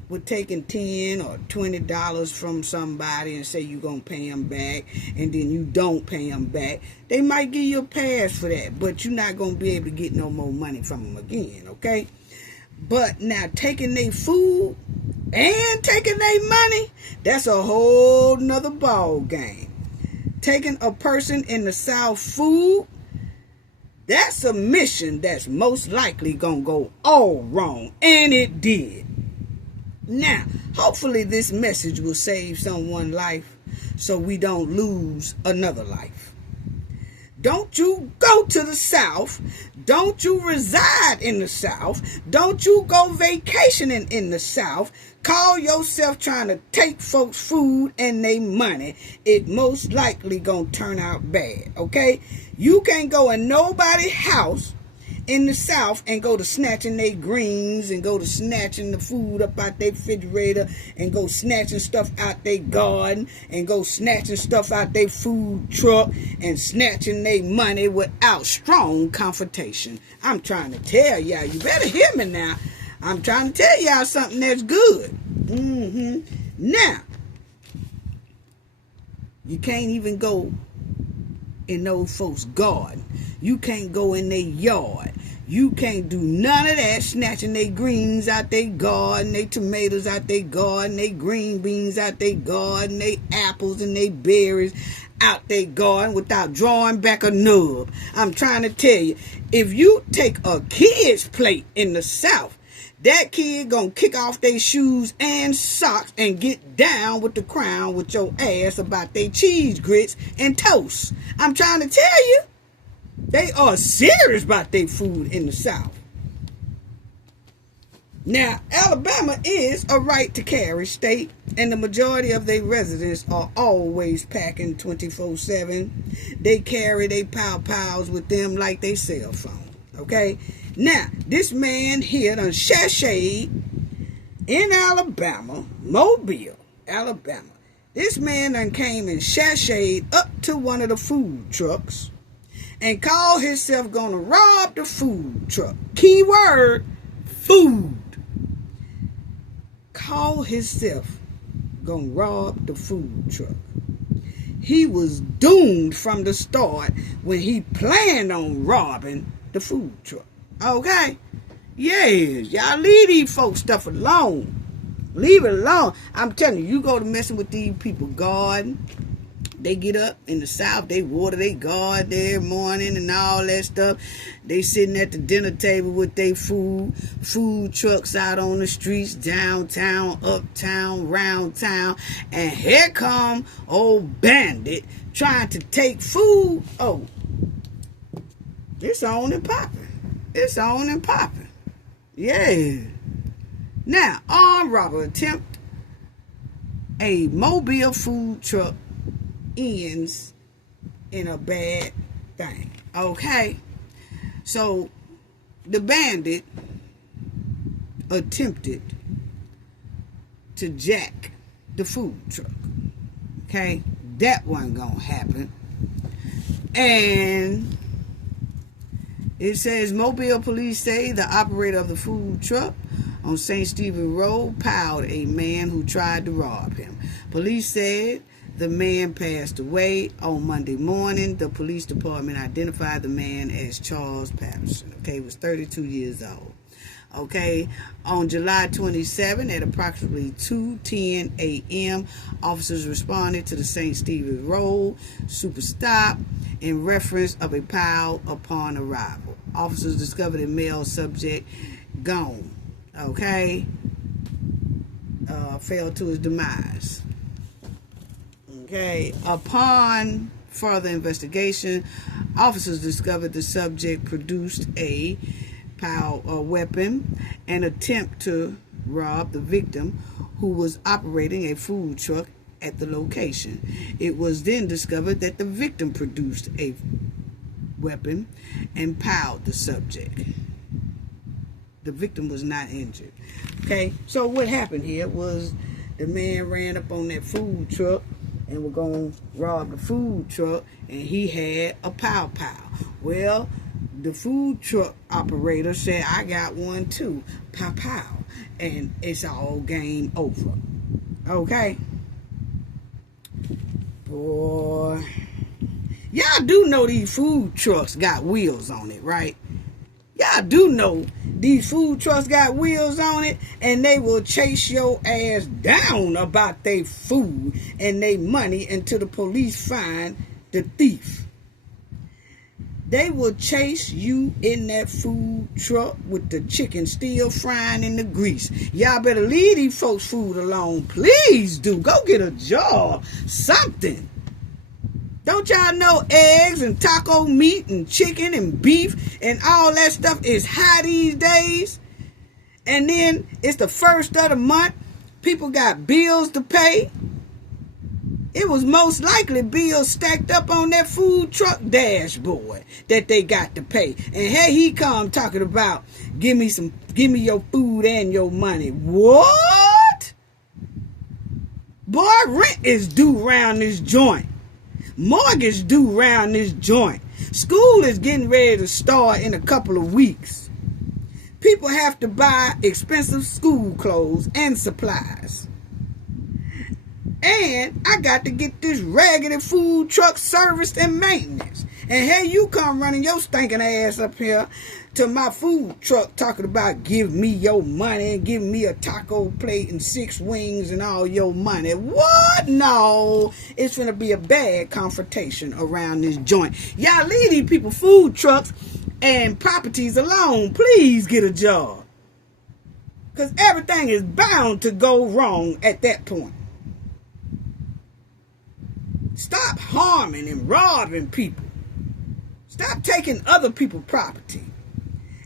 with taking $10 or $20 from somebody and say you're going to pay them back, and then you don't pay them back. They might give you a pass for that, but you're not going to be able to get no more money from them again, okay? But now taking their food and taking their money, that's a whole nother ball game. Taking a person in the South food, that's a mission that's most likely going to go all wrong, and it did. Now, hopefully this message will save someone's life so we don't lose another life. Don't you go to the South. Don't you reside in the South. Don't you go vacationing in the South. Call yourself trying to take folks' food and their money. It most likely gonna turn out bad, okay? You can't go in nobody's house in the South and go to snatching their greens and go to snatching the food up out their refrigerator and go snatching stuff out their garden and go snatching stuff out their food truck and snatching their money without strong confrontation. I'm trying to tell y'all, you better hear me now. I'm trying to tell y'all something that's good. Now, you can't even go in those folks' garden. You can't go in their yard. You can't do none of that, snatching their greens out their garden, their tomatoes out their garden, their green beans out their garden, their apples and their berries out their garden without drawing back a nub. I'm trying to tell you, if you take a kid's plate in the South, that kid gonna kick off their shoes and socks and get down with the crown with your ass about their cheese grits and toast. I'm trying to tell you, they are serious about their food in the South. Now, Alabama is a right to carry state, and the majority of their residents are always packing 24/7. They carry their pow-pows with them like they cell phone. Okay? Now, this man here done sashayed in Alabama, Mobile, Alabama. This man done came and sashayed up to one of the food trucks and called himself gonna rob the food truck. Keyword, food. Called himself gonna rob the food truck. He was doomed from the start when he planned on robbing the food truck. Okay? Yes, y'all leave these folks stuff alone. Leave it alone. I'm telling you, you go to messing with these people garden. They get up in the South, they water their garden every morning and all that stuff. They sitting at the dinner table with their food trucks out on the streets, downtown, uptown, round town, and here come old bandit trying to take food. Oh, it's on and popping. It's on and popping. Yeah. Now, armed robber attempt. A mobile food truck ends in a bad thing. Okay? So, the bandit attempted to jack the food truck. Okay? That wasn't gonna happen. And it says Mobile police say the operator of the food truck on St. Stephen Road piled a man who tried to rob him. Police said the man passed away on Monday morning. The police department identified the man as Charles Patterson. Okay, he was 32 years old. Okay, on July 27 at approximately 2:10 a.m., officers responded to the St. Stephen Road super stop in reference of a pile upon arrival. Officers discovered a male subject gone. Okay, fell to his demise. Okay, upon further investigation, officers discovered the subject produced a weapon and attempt to rob the victim, who was operating a food truck at the location. It was then discovered that the victim produced a weapon and piled the subject. The victim was not injured. Okay, so what happened here was the man ran up on that food truck and was going to rob the food truck, and he had a pow-pow. Well, the food truck operator said, I got one too, pow-pow, and it's all game over. Okay? Boy, y'all do know these food trucks got wheels on it, right? Y'all do know these food trucks got wheels on it, and they will chase your ass down about their food and their money until the police find the thief. They will chase you in that food truck with the chicken still frying in the grease. Y'all better leave these folks' food alone. Please do. Go get a job. Something. Don't y'all know eggs and taco meat and chicken and beef and all that stuff is high these days? And then it's the first of the month. People got bills to pay. It was most likely bills stacked up on that food truck dashboard that they got to pay. And here he come talking about, give me your food and your money. What? Boy, rent is due round this joint. Mortgage due round this joint. School is getting ready to start in a couple of weeks. People have to buy expensive school clothes and supplies. And I got to get this raggedy food truck serviced and maintenance. And here you come running your stinking ass up here to my food truck talking about give me your money and give me a taco plate and 6 wings and all your money. What? No. It's going to be a bad confrontation around this joint. Y'all leave these people food trucks and properties alone. Please get a job. Because everything is bound to go wrong at that point. Stop harming and robbing people. Stop taking other people's property.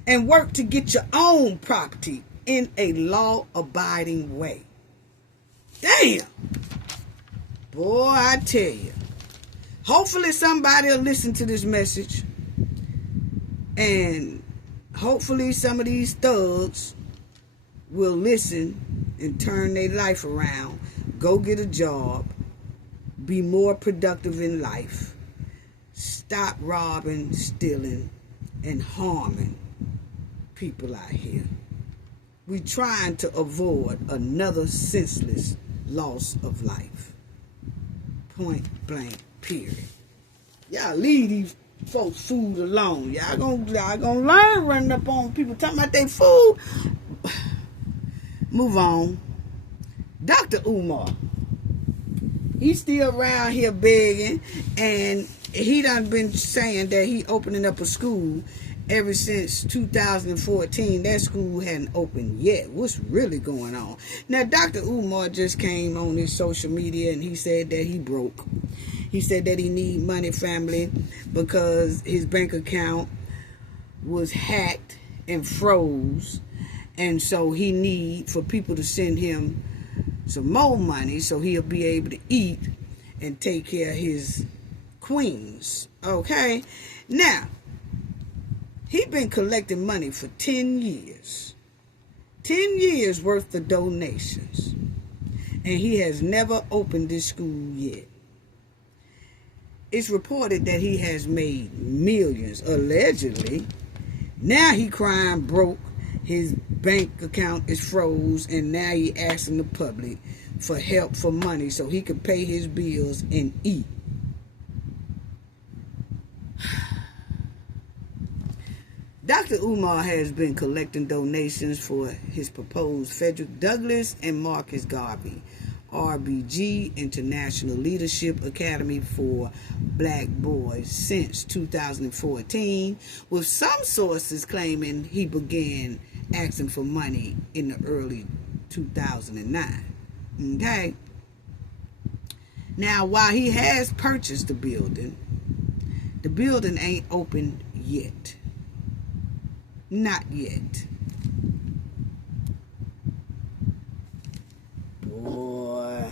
And work to get your own property in a law-abiding way. Damn. Boy, I tell you. Hopefully somebody will listen to this message. And hopefully some of these thugs will listen and turn their life around. Go get a job. Be more productive in life. Stop robbing, stealing, and harming people out here. We're trying to avoid another senseless loss of life. Point blank, period. Y'all leave these folks' food alone. Y'all gonna learn running up on people talking about their food. Move on. Dr. Umar. He's still around here begging, and he done been saying that he opening up a school ever since 2014. That school hadn't opened yet. What's really going on? Now, Dr. Umar just came on his social media and he said that he broke. He said that he need money, family, because his bank account was hacked and froze, and so he need for people to send him some more money so he'll be able to eat and take care of his queens. Okay? Now, he been collecting money for 10 years. 10 years worth of donations. And he has never opened this school yet. It's reported that he has made millions, allegedly. Now he crying broke. His bank account is froze, and now he asking the public for help for money so he can pay his bills and eat. Dr. Umar has been collecting donations for his proposed Frederick Douglass and Marcus Garvey RBG International Leadership Academy for Black Boys since 2014, with some sources claiming he began asking for money in the early 2009. Okay? Now, while he has purchased the building ain't open yet. Not yet. Boy.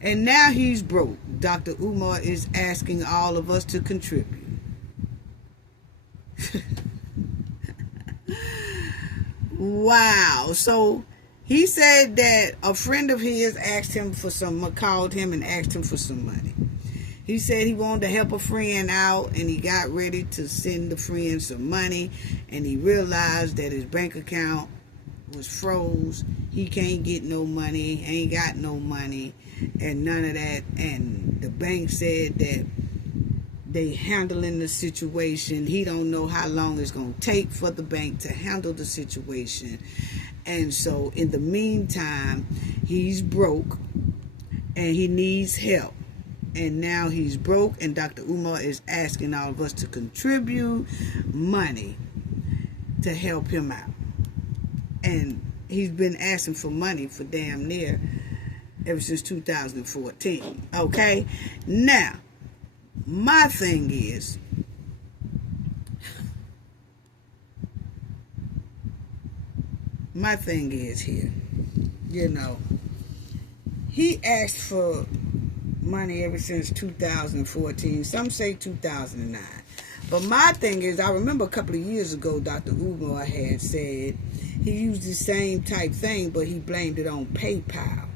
And now he's broke. Dr. Umar is asking all of us to contribute. Wow. So he said that a friend of his called him and asked him for some money. He said he wanted to help a friend out, and he got ready to send the friend some money, and he realized that his bank account was froze. He can't get no money, ain't got no money, and none of that. And the bank said that they handling the situation. He don't know how long it's going to take for the bank to handle the situation. And so in the meantime, he's broke and he needs help. And now he's broke, and Dr. Umar is asking all of us to contribute money to help him out. And he's been asking for money for damn near ever since 2014. Okay? Now, my thing is, my thing is here, you know, he asked for money ever since 2014. Some say 2009. But my thing is, I remember a couple of years ago, Dr. Umar had said he used the same type thing, but he blamed it on PayPal.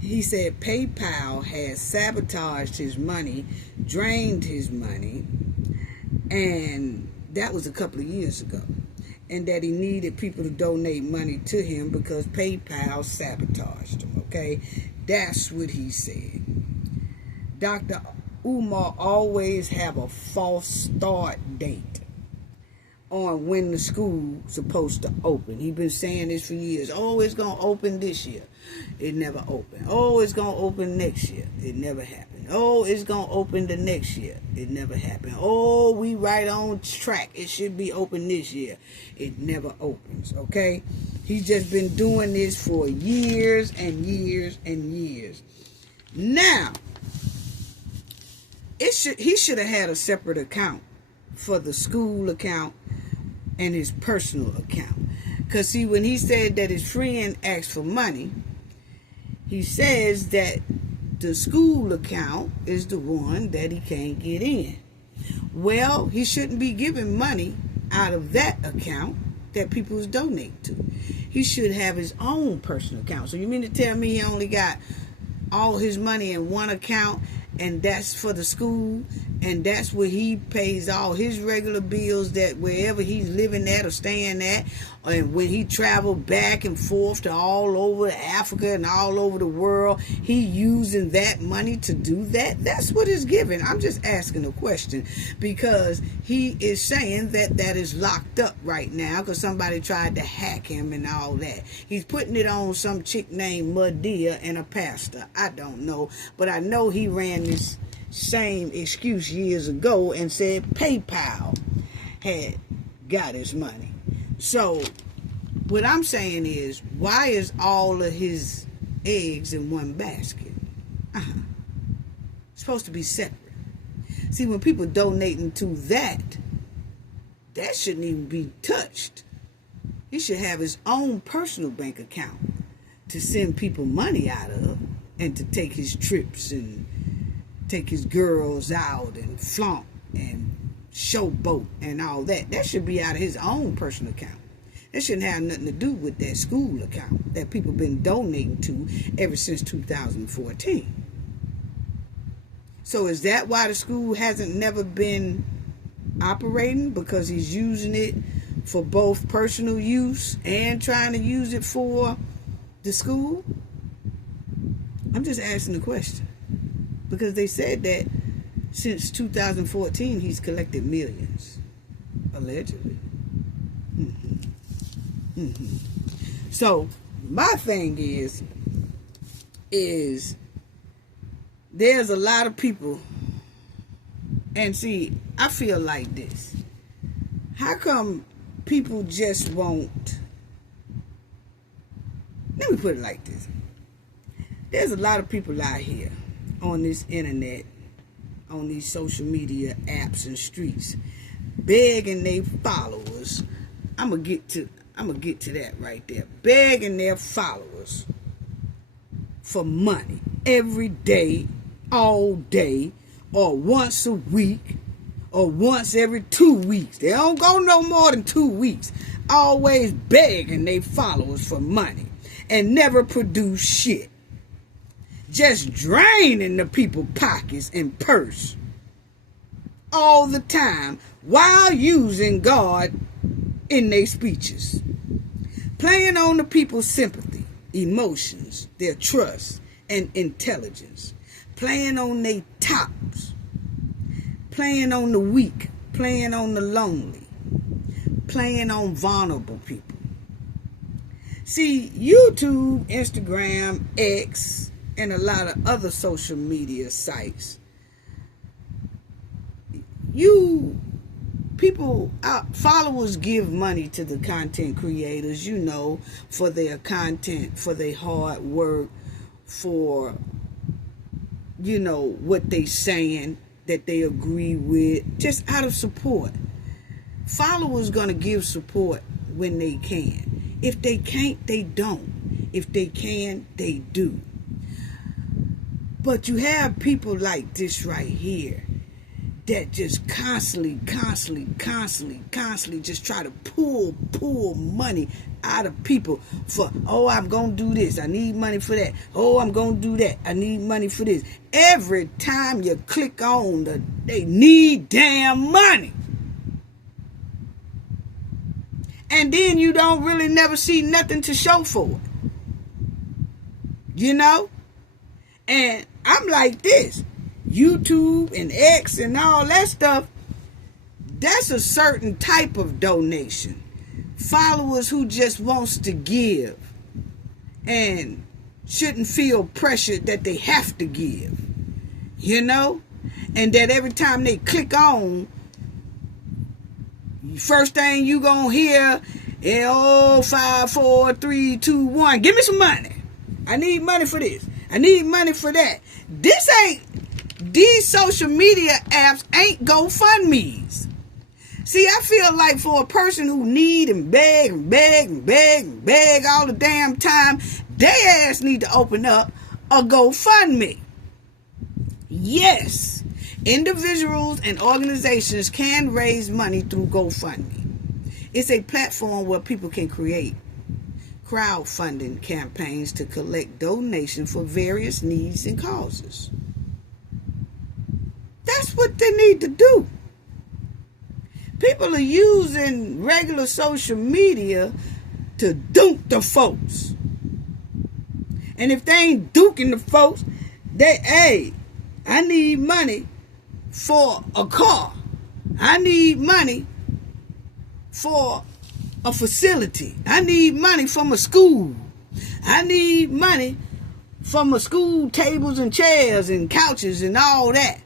He said PayPal has sabotaged his money, drained his money, and that was a couple of years ago. And that he needed people to donate money to him because PayPal sabotaged him, okay? That's what he said. Dr. Umar always have a false start date on when the school's supposed to open. He's been saying this for years. Oh, it's going to open this year. It never opened. Oh, it's going to open next year. It never happened. Oh, it's going to open the next year. It never happened. Oh, we right on track. It should be open this year. It never opens, okay? He's just been doing this for years and years and years. Now, he should have had a separate account for the school account and his personal account. Because, see, when he said that his friend asked for money, he says that the school account is the one that he can't get in. Well, he shouldn't be giving money out of that account that people donate to. He should have his own personal account. So you mean to tell me he only got all his money in one account, and that's for the school, and that's where he pays all his regular bills, that wherever he's living at or staying at, and when he traveled back and forth to all over Africa and all over the world, he using that money to do that? That's what it's given. I'm just asking a question, because he is saying that that is locked up right now because somebody tried to hack him and all that. He's putting it on some chick named Madia and a pastor. I don't know, but I know he ran this same excuse years ago and said PayPal had got his money. So what I'm saying is, why is all of his eggs in one basket? It's supposed to be separate. See, when people donating to that shouldn't even be touched. He should have his own personal bank account to send people money out of, and to take his trips and take his girls out and flaunt and showboat and all that. That should be out of his own personal account. That shouldn't have nothing to do with that school account that people been donating to ever since 2014. So is that why the school hasn't never been operating? Because he's using it for both personal use and trying to use it for the school? I'm just asking the question. Because they said that since 2014, he's collected millions. Allegedly. So, my thing is there's a lot of people, and see, I feel like this. How come people just won't, let me put it like this. There's a lot of people out here on this internet, on these social media apps and streets, begging their followers. I'm gonna get to that right there. Begging their followers for money every day, all day, or once a week, or once every 2 weeks. They don't go no more than 2 weeks. Always begging their followers for money and never produce shit. Just draining the people's pockets and purse all the time while using God in their speeches. Playing on the people's sympathy, emotions, their trust, and intelligence. Playing on their tops. Playing on the weak. Playing on the lonely. Playing on vulnerable people. See, YouTube, Instagram, X, and a lot of other social media sites, followers give money to the content creators, for their content, for their hard work, for, what they saying that they agree with, just out of support. Followers gonna give support when they can. If they can't, they don't. If they can, they do. But you have people like this right here that just constantly just try to pull money out of people for, oh, I'm going to do this. I need money for that. Oh, I'm going to do that. I need money for this. Every time you click on they need damn money. And then you don't really never see nothing to show for it. You know? And I'm like this. YouTube and X and all that stuff, that's a certain type of donation. Followers who just wants to give and shouldn't feel pressured that they have to give. You know? And that every time they click on, first thing you gonna hear is, oh, 5, 4, 3, 2, 1. Give me some money. I need money for this. I need money for that. These social media apps ain't GoFundMes. See, I feel like for a person who need and beg all the damn time, they ass need to open up a GoFundMe. Yes, individuals and organizations can raise money through GoFundMe. It's a platform where people can create crowdfunding campaigns to collect donations for various needs and causes. That's what they need to do. People are using regular social media to duke the folks. And if they ain't duking the folks, hey, I need money for a car. I need money for a facility. I need money from a school. I need money from a school tables and chairs and couches and all that.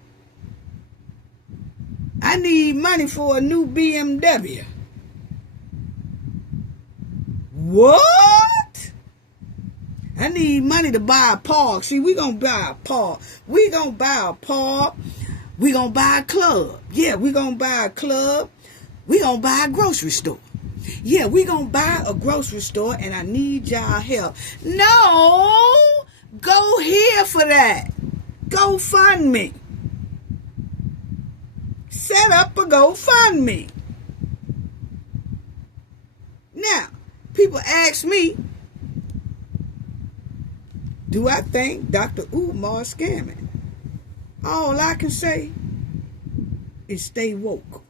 I need money for a new BMW. What? I need money to buy a park. See, we gonna buy a park. We gonna buy a park. We gonna buy a club. Yeah, we gonna buy a club. We gonna buy a grocery store. Yeah, we gonna buy a grocery store, and I need y'all help. No, go here for that. GoFundMe. Set up a GoFundMe. Now, people ask me, do I think Dr. Umar is scamming? All I can say is stay woke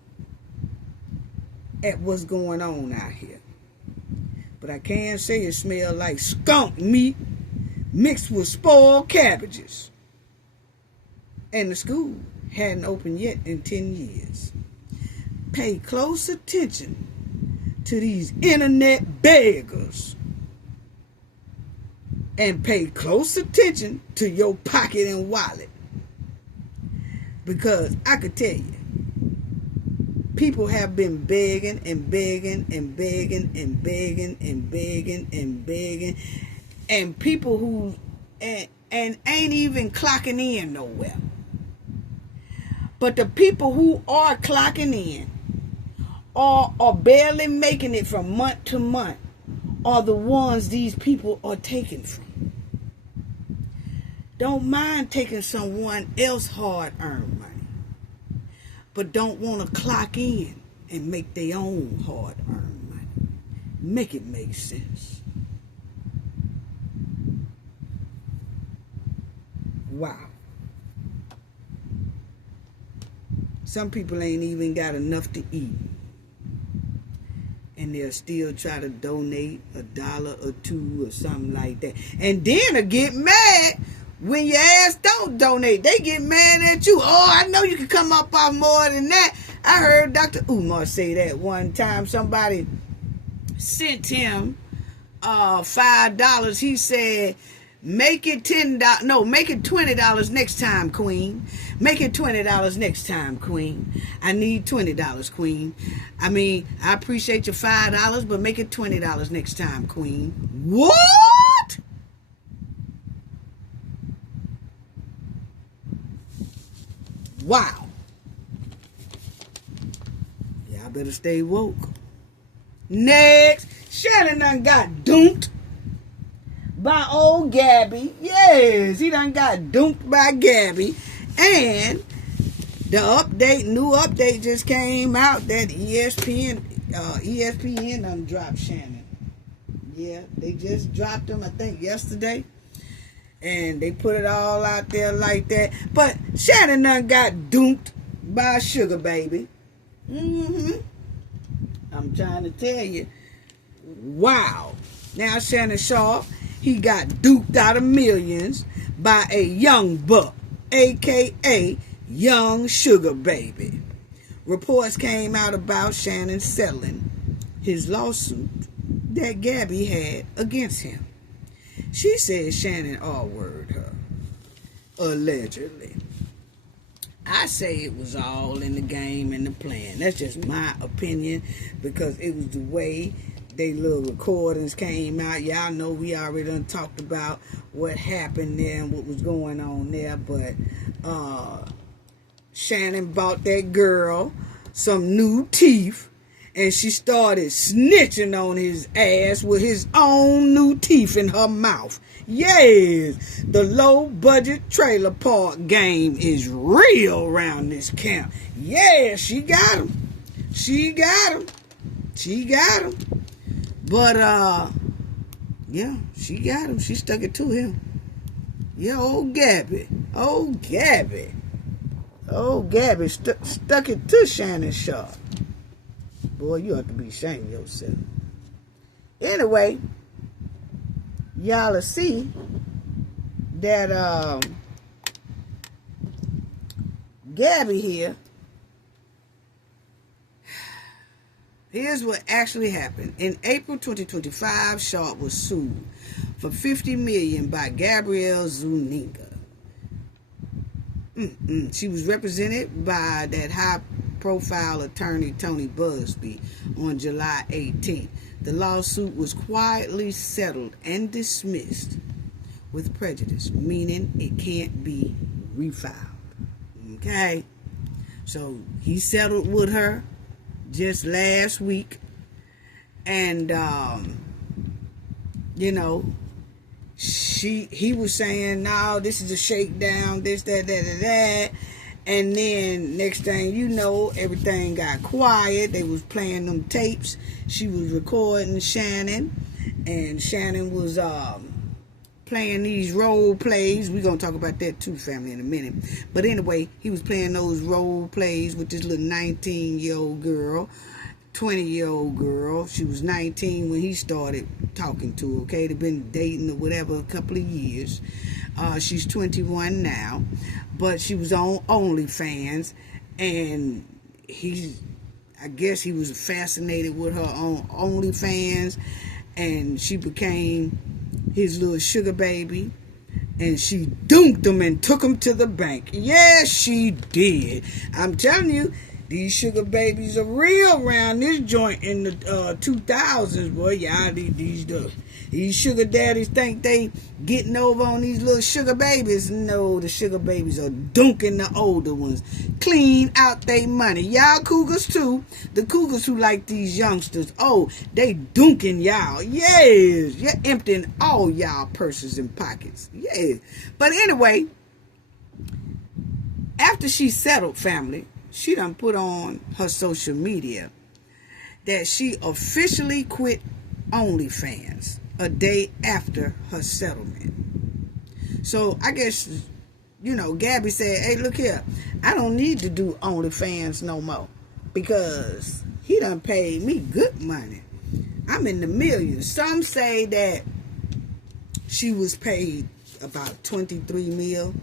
at what's going on out here. But I can say it smells like skunk meat mixed with spoiled cabbages. And the school hadn't opened yet in 10 years. Pay close attention to these internet beggars. And pay close attention to your pocket and wallet. Because I could tell you, people have been begging and begging and begging and begging and begging and begging. And people who and ain't even clocking in nowhere. But the people who are clocking in or are barely making it from month to month are the ones these people are taking from. Don't mind taking someone else's hard-earned money, but don't want to clock in and make their own hard-earned money. Make it make sense. Wow. Some people ain't even got enough to eat. And they'll still try to donate $1 or $2 or something like that. And then they'll get mad when your ass don't donate. They get mad at you. Oh, I know you can come up off more than that. I heard Dr. Umar say that one time. Somebody sent him $5. He said, make it $10. No, make it $20 next time, Queen. Make it $20 next time, Queen. I need $20, Queen. I mean, I appreciate your $5, but make it $20 next time, Queen. What? Wow. Y'all better stay woke. Next, Shannon done got duped by old Gabby. Yes, he done got duped by Gabby. And the new update just came out that ESPN done dropped Shannon. Yeah, they just dropped him, I think, yesterday. And they put it all out there like that. But Shannon done got duped by Sugar Baby. I'm trying to tell you. Wow. Now Shannon Sharpe, he got duped out of millions by a young buck, a.k.a. Young Sugar Baby. Reports came out about Shannon settling his lawsuit that Gabby had against him. She said Shannon R-worded her, allegedly. I say it was all in the game and the plan. That's just my opinion, because it was the way they little recordings came out. Y'all know we already done talked about what happened there and what was going on there. But Shannon bought that girl some new teeth, and she started snitching on his ass with his own new teeth in her mouth. Yes, the low-budget trailer park game is real around this camp. Yeah, she got him. She got him. She got him. But, yeah, she got him. She stuck it to him. Yeah, old Gabby. Old Gabby. Old Gabby stuck it to Shannon Sharpe. Boy, you have to be ashamed of yourself. Anyway, y'all will see that Gabby here. Here's what actually happened. In April 2025, Sharpe was sued for $50 million by Gabrielle Zuniga. She was represented by that high-profile attorney Tony Busby on July 18th. The lawsuit was quietly settled and dismissed with prejudice, meaning it can't be refiled. Okay? So he settled with her just last week, and you know, he was saying, no, this is a shakedown, this, that, and then next thing you know, everything got quiet. They was playing them tapes. She was recording Shannon, and Shannon was playing these role plays. We're gonna talk about that too, family, in a minute. But anyway, he was playing those role plays with this little 19-year-old girl, 20-year-old girl. She was 19 when he started talking to her. Okay, they've been dating or whatever a couple of years. She's 21 now, but she was on OnlyFans, and I guess he was fascinated with her on OnlyFans, and she became his little sugar baby, and she dunked him and took him to the bank. Yes, she did. I'm telling you, these sugar babies are real around this joint in the 2000s, boy. Y'all, these sugar daddies think they getting over on these little sugar babies. No, the sugar babies are dunking the older ones. Clean out their money. Y'all cougars too. The cougars who like these youngsters, oh, they dunking y'all. Yes, you're emptying all y'all purses and pockets. Yeah. But anyway, after she settled, family, she done put on her social media that she officially quit OnlyFans a day after her settlement. So I guess, you know, Gabby said, hey, look here, I don't need to do OnlyFans no more, because he done paid me good money. I'm in the millions. Some say that she was paid about 23 mil.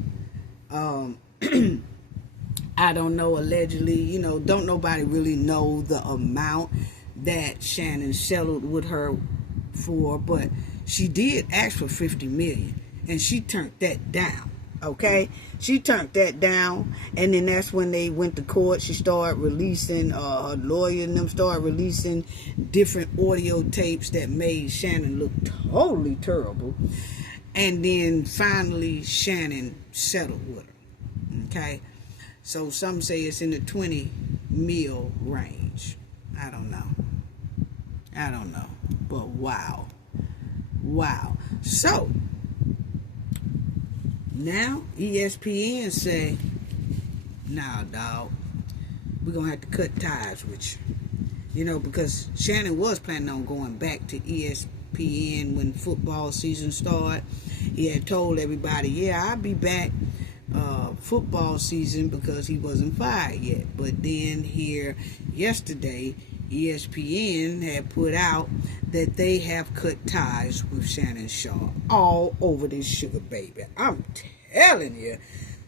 I don't know, allegedly, you know, don't nobody really know the amount that Shannon settled with her for, but she did ask for 50 million, and she turned that down. Okay, she turned that down, and then that's when they went to court. She started releasing, her lawyer and them started releasing different audio tapes that made Shannon look totally terrible, and then finally Shannon settled with her. Okay. So some say it's in the 20 mil range. I don't know. But wow. So now ESPN say, nah, dog, we're gonna have to cut ties with you. You know, because Shannon was planning on going back to ESPN when football season started. He had told everybody, yeah, I'll be back football season, because he wasn't fired yet. But then here yesterday, ESPN had put out that they have cut ties with Shannon Sharpe all over this sugar baby. I'm telling you.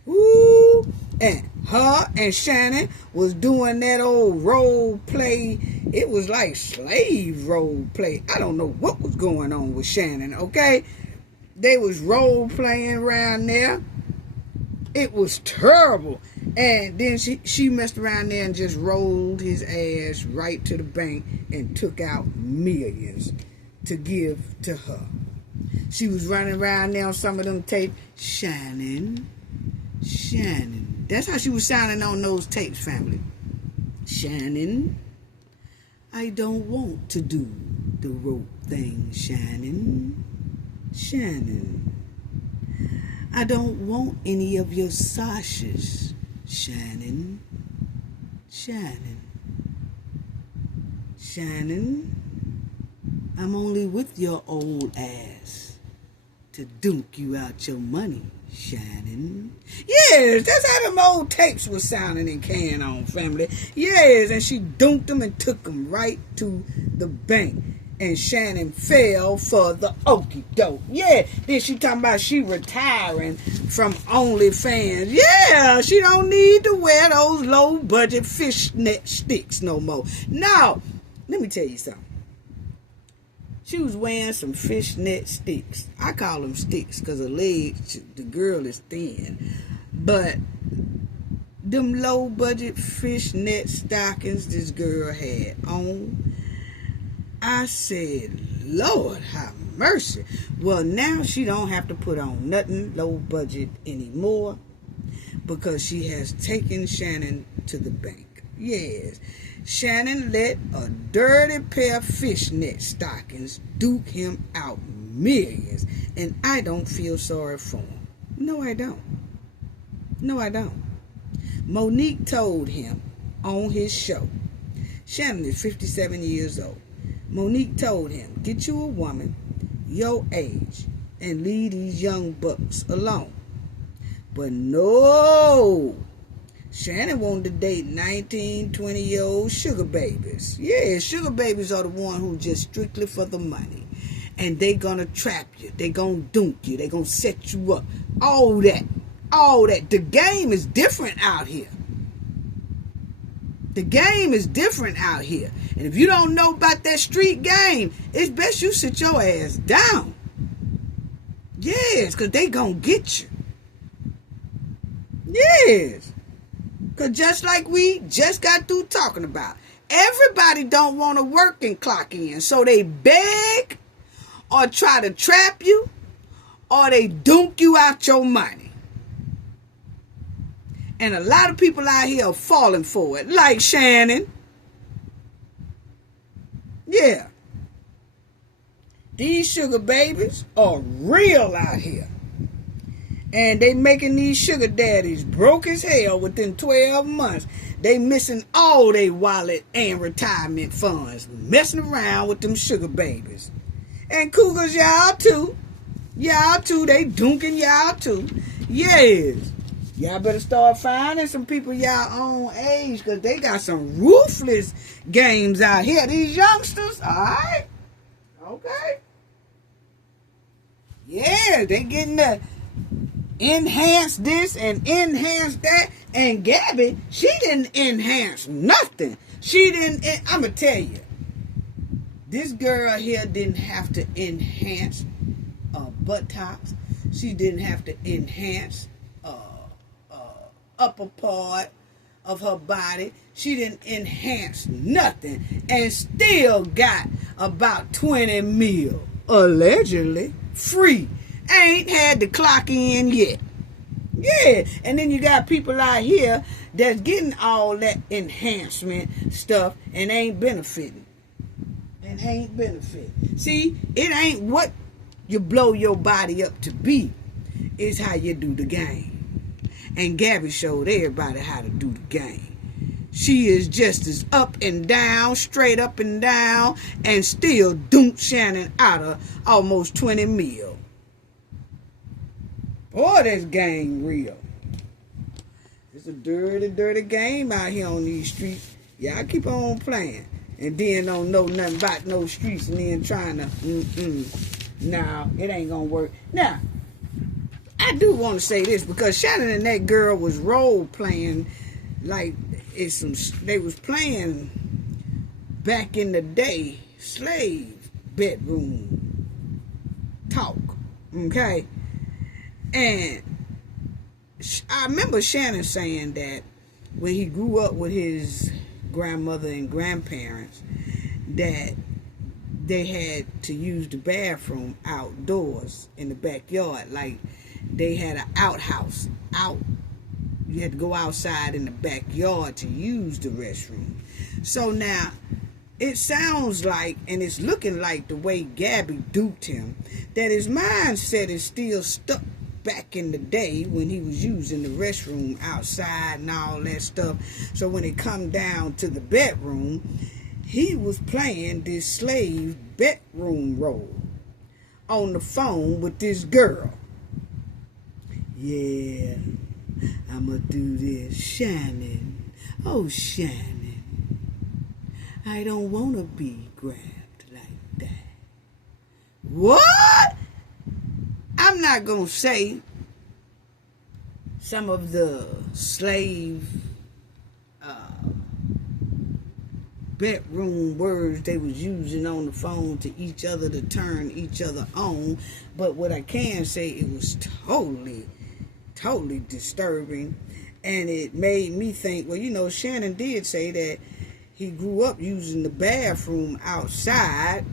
Woo! And her and Shannon was doing that old role play. It was like slave role play. I don't know what was going on with Shannon, okay? They was role playing around there. It was terrible. And then she messed around there and just rolled his ass right to the bank and took out millions to give to her. She was running around there on some of them tapes. Shannon. That's how she was sounding on those tapes, family. Shannon, I don't want to do the rope thing, Shannon. I don't want any of your sashes, Shannon. I'm only with your old ass to dunk you out your money, Shannon. Yes, that's how them old tapes was sounding in Can On, family. Yes, and she dunked them and took them right to the bank. And Shannon fell for the okie doke. Yeah, then she talking about she retiring from OnlyFans. Yeah, she don't need to wear those low budget fishnet sticks no more. Now, let me tell you something. She was wearing some fishnet sticks. I call them sticks because her legs, the girl is thin. But them low budget fishnet stockings this girl had on, I said, Lord have mercy. Well, now she don't have to put on nothing low budget anymore because she has taken Shannon to the bank. Yes. Shannon let a dirty pair of fishnet stockings duke him out millions, and I don't feel sorry for him. No, I don't. Monique told him on his show. Shannon is 57 years old. Monique told him, get you a woman your age and leave these young bucks alone. But no, Shannon wanted to date 19, 20-year-old sugar babies. Yeah, sugar babies are the one who just strictly for the money. And they gonna trap you. They gonna dunk you. They gonna set you up. All that. The game is different out here. The game is different out here. And if you don't know about that street game, it's best you sit your ass down. Yes, because they gonna get you. Yes. Because just like we just got through talking about, everybody don't want to work and clock in. So they beg or try to trap you or they dunk you out your money. And a lot of people out here are falling for it, like Shannon. Yeah. These sugar babies are real out here. And they making these sugar daddies broke as hell within 12 months. They missing all their wallet and retirement funds, messing around with them sugar babies. And cougars, y'all too. Y'all too. They dunking y'all too. Yes. Y'all better start finding some people y'all own age, because they got some ruthless games out here. These youngsters, all right? Okay. Yeah, they getting the enhance this and enhance that. And Gabby, she didn't enhance nothing. She didn't, I'm going to tell you, this girl here didn't have to enhance buttocks. She didn't have to enhance upper part of her body. She didn't enhance nothing and still got about 20 mil, allegedly, free. Ain't had to clock in yet. Yeah, and then you got people out here that's getting all that enhancement stuff and ain't benefiting. And and ain't benefit. See, it ain't what you blow your body up to be. It's how you do the game. And Gabby showed everybody how to do the game. She is just as up and down, straight up and down, and still dumped Shannon out of almost 20 mil. Boy, this game real. It's a dirty, dirty game out here on these streets. Y'all keep on playing. And then don't know nothing about no streets and then trying to, Now, it ain't gonna work. Now, I do want to say this because Shannon and that girl was role playing like they was playing back in the day slave bedroom talk, okay? And I remember Shannon saying that when he grew up with his grandmother and grandparents, that they had to use the bathroom outdoors in the backyard, like they had an outhouse out. You had to go outside in the backyard to use the restroom. So now, it sounds like, and it's looking like the way Gabby duped him, that his mindset is still stuck back in the day when he was using the restroom outside and all that stuff. So when it come down to the bedroom, he was playing this slave bedroom role on the phone with this girl. Yeah, I'ma do this, Shannon. Oh, Shannon, I don't want to be grabbed like that. What? I'm not going to say some of the slave bedroom words they was using on the phone to each other to turn each other on, but what I can say, it was totally disturbing, and it made me think, well, you know, Shannon did say that he grew up using the bathroom outside,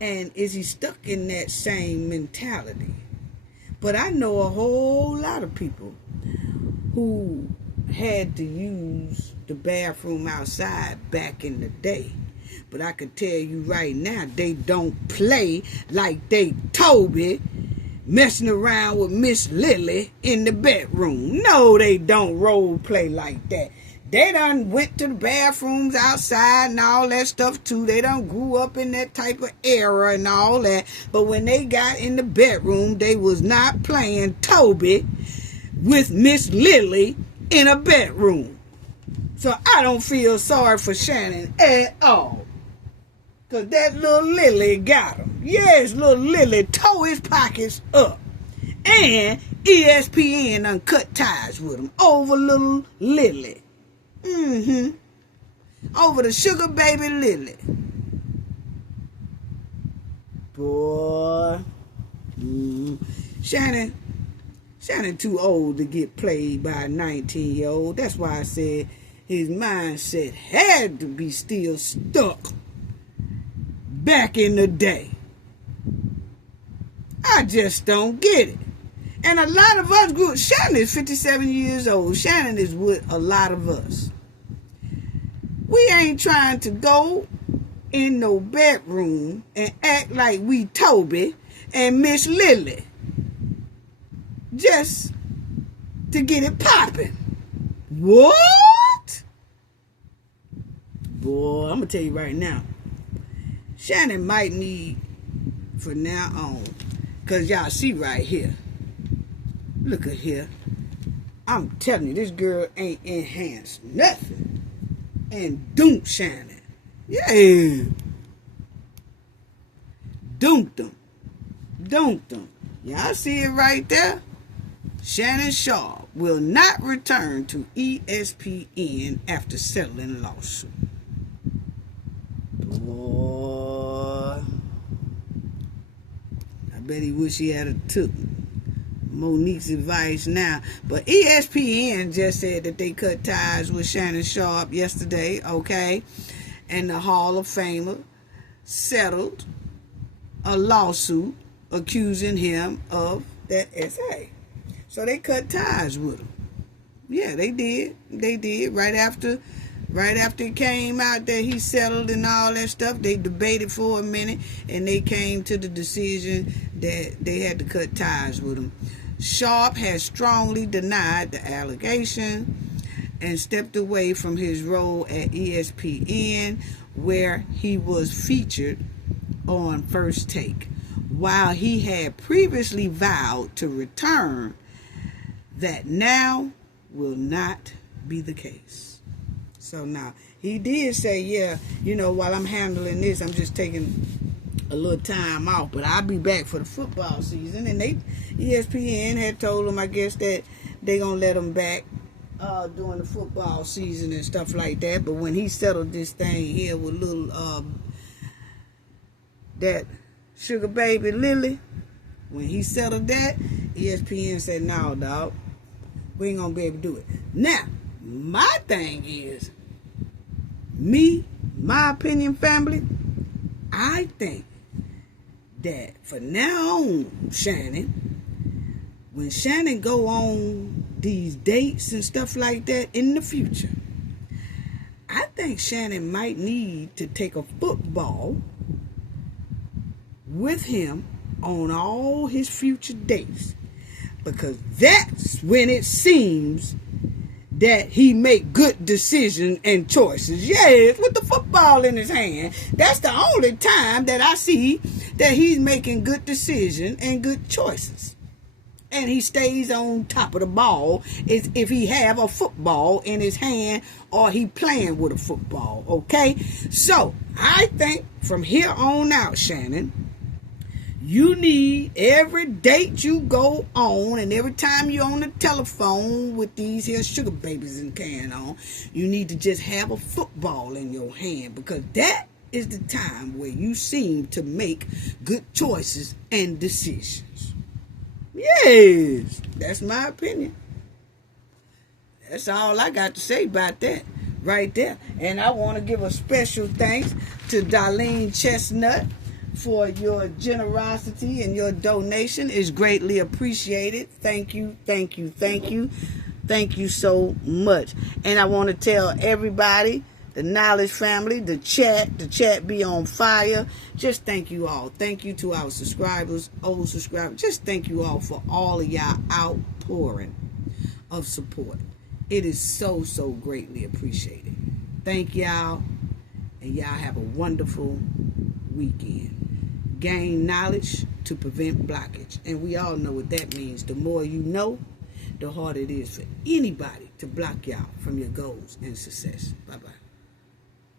and is he stuck in that same mentality? But I know a whole lot of people who had to use the bathroom outside back in the day. But I can tell you right now, they don't play like they Toby messing around with Miss Lily in the bedroom. No, they don't role play like that. They done went to the bathrooms outside and all that stuff too. They done grew up in that type of era and all that. But when they got in the bedroom, they was not playing Toby with Miss Lily in a bedroom. So I don't feel sorry for Shannon at all. Because that little Lily got him. Yes, little Lily tore his pockets up. And ESPN done cut ties with him over little Lily. Over the sugar baby Lily. Boy. Shannon too old to get played by a 19-year-old. That's why I said his mindset had to be still stuck back in the day. I just don't get it. And a lot of us grew. Shannon is 57 years old. Shannon is with a lot of us. We ain't trying to go in no bedroom and act like we Toby and Miss Lily just to get it popping. What? Boy, I'm going to tell you right now. Shannon might need, from now on, because y'all see right here. Look at here. I'm telling you, this girl ain't enhanced nothing. And dumped Shannon. Yeah. Dumped him. Y'all see it right there? Shannon Sharpe will not return to ESPN after settling a lawsuit. Boy. I bet he wish he had took Monique's advice now. But ESPN just said that they cut ties with Shannon Sharpe yesterday, okay? And the Hall of Famer settled a lawsuit accusing him of that SA. So they cut ties with him. Yeah, they did. They did right after Right after it came out that he settled and all that stuff, they debated for a minute and they came to the decision that they had to cut ties with him. Sharpe has strongly denied the allegation and stepped away from his role at ESPN, where he was featured on First Take. While he had previously vowed to return, that now will not be the case. So now, he did say, yeah, while I'm handling this, I'm just taking a little time off, but I'll be back for the football season. And ESPN had told him, I guess, that they gonna let him back during the football season and stuff like that. But when he settled this thing here with little that sugar baby Lily, when he settled that, ESPN said, no, dog, we ain't gonna be able to do it. Now, my thing is, my opinion, family, I think that for now on, Shannon, when Shannon go on these dates and stuff like that in the future, I think Shannon might need to take a football with him on all his future dates, because that's when it seems that he make good decisions and choices. Yes, with the football in his hand. That's the only time that I see that he's making good decisions and good choices. And he stays on top of the ball is if he have a football in his hand or he playing with a football, okay? So, I think from here on out, Shannon, you need every date you go on and every time you're on the telephone with these here sugar babies and carrying on, you need to just have a football in your hand, because that is the time where you seem to make good choices and decisions. Yes, that's my opinion. That's all I got to say about that right there. And I want to give a special thanks to Darlene Chestnut for your generosity and your donation. Is greatly appreciated. Thank you, thank you, thank you. Thank you so much. And I want to tell everybody, the Knowledge family, the chat be on fire. Just thank you all. Thank you to our subscribers, old subscribers. Just thank you all for all of y'all outpouring of support. It is so, so greatly appreciated. Thank y'all. And y'all have a wonderful weekend. Gain knowledge to prevent blockage. And we all know what that means. The more you know, the harder it is for anybody to block y'all from your goals and success. Bye-bye.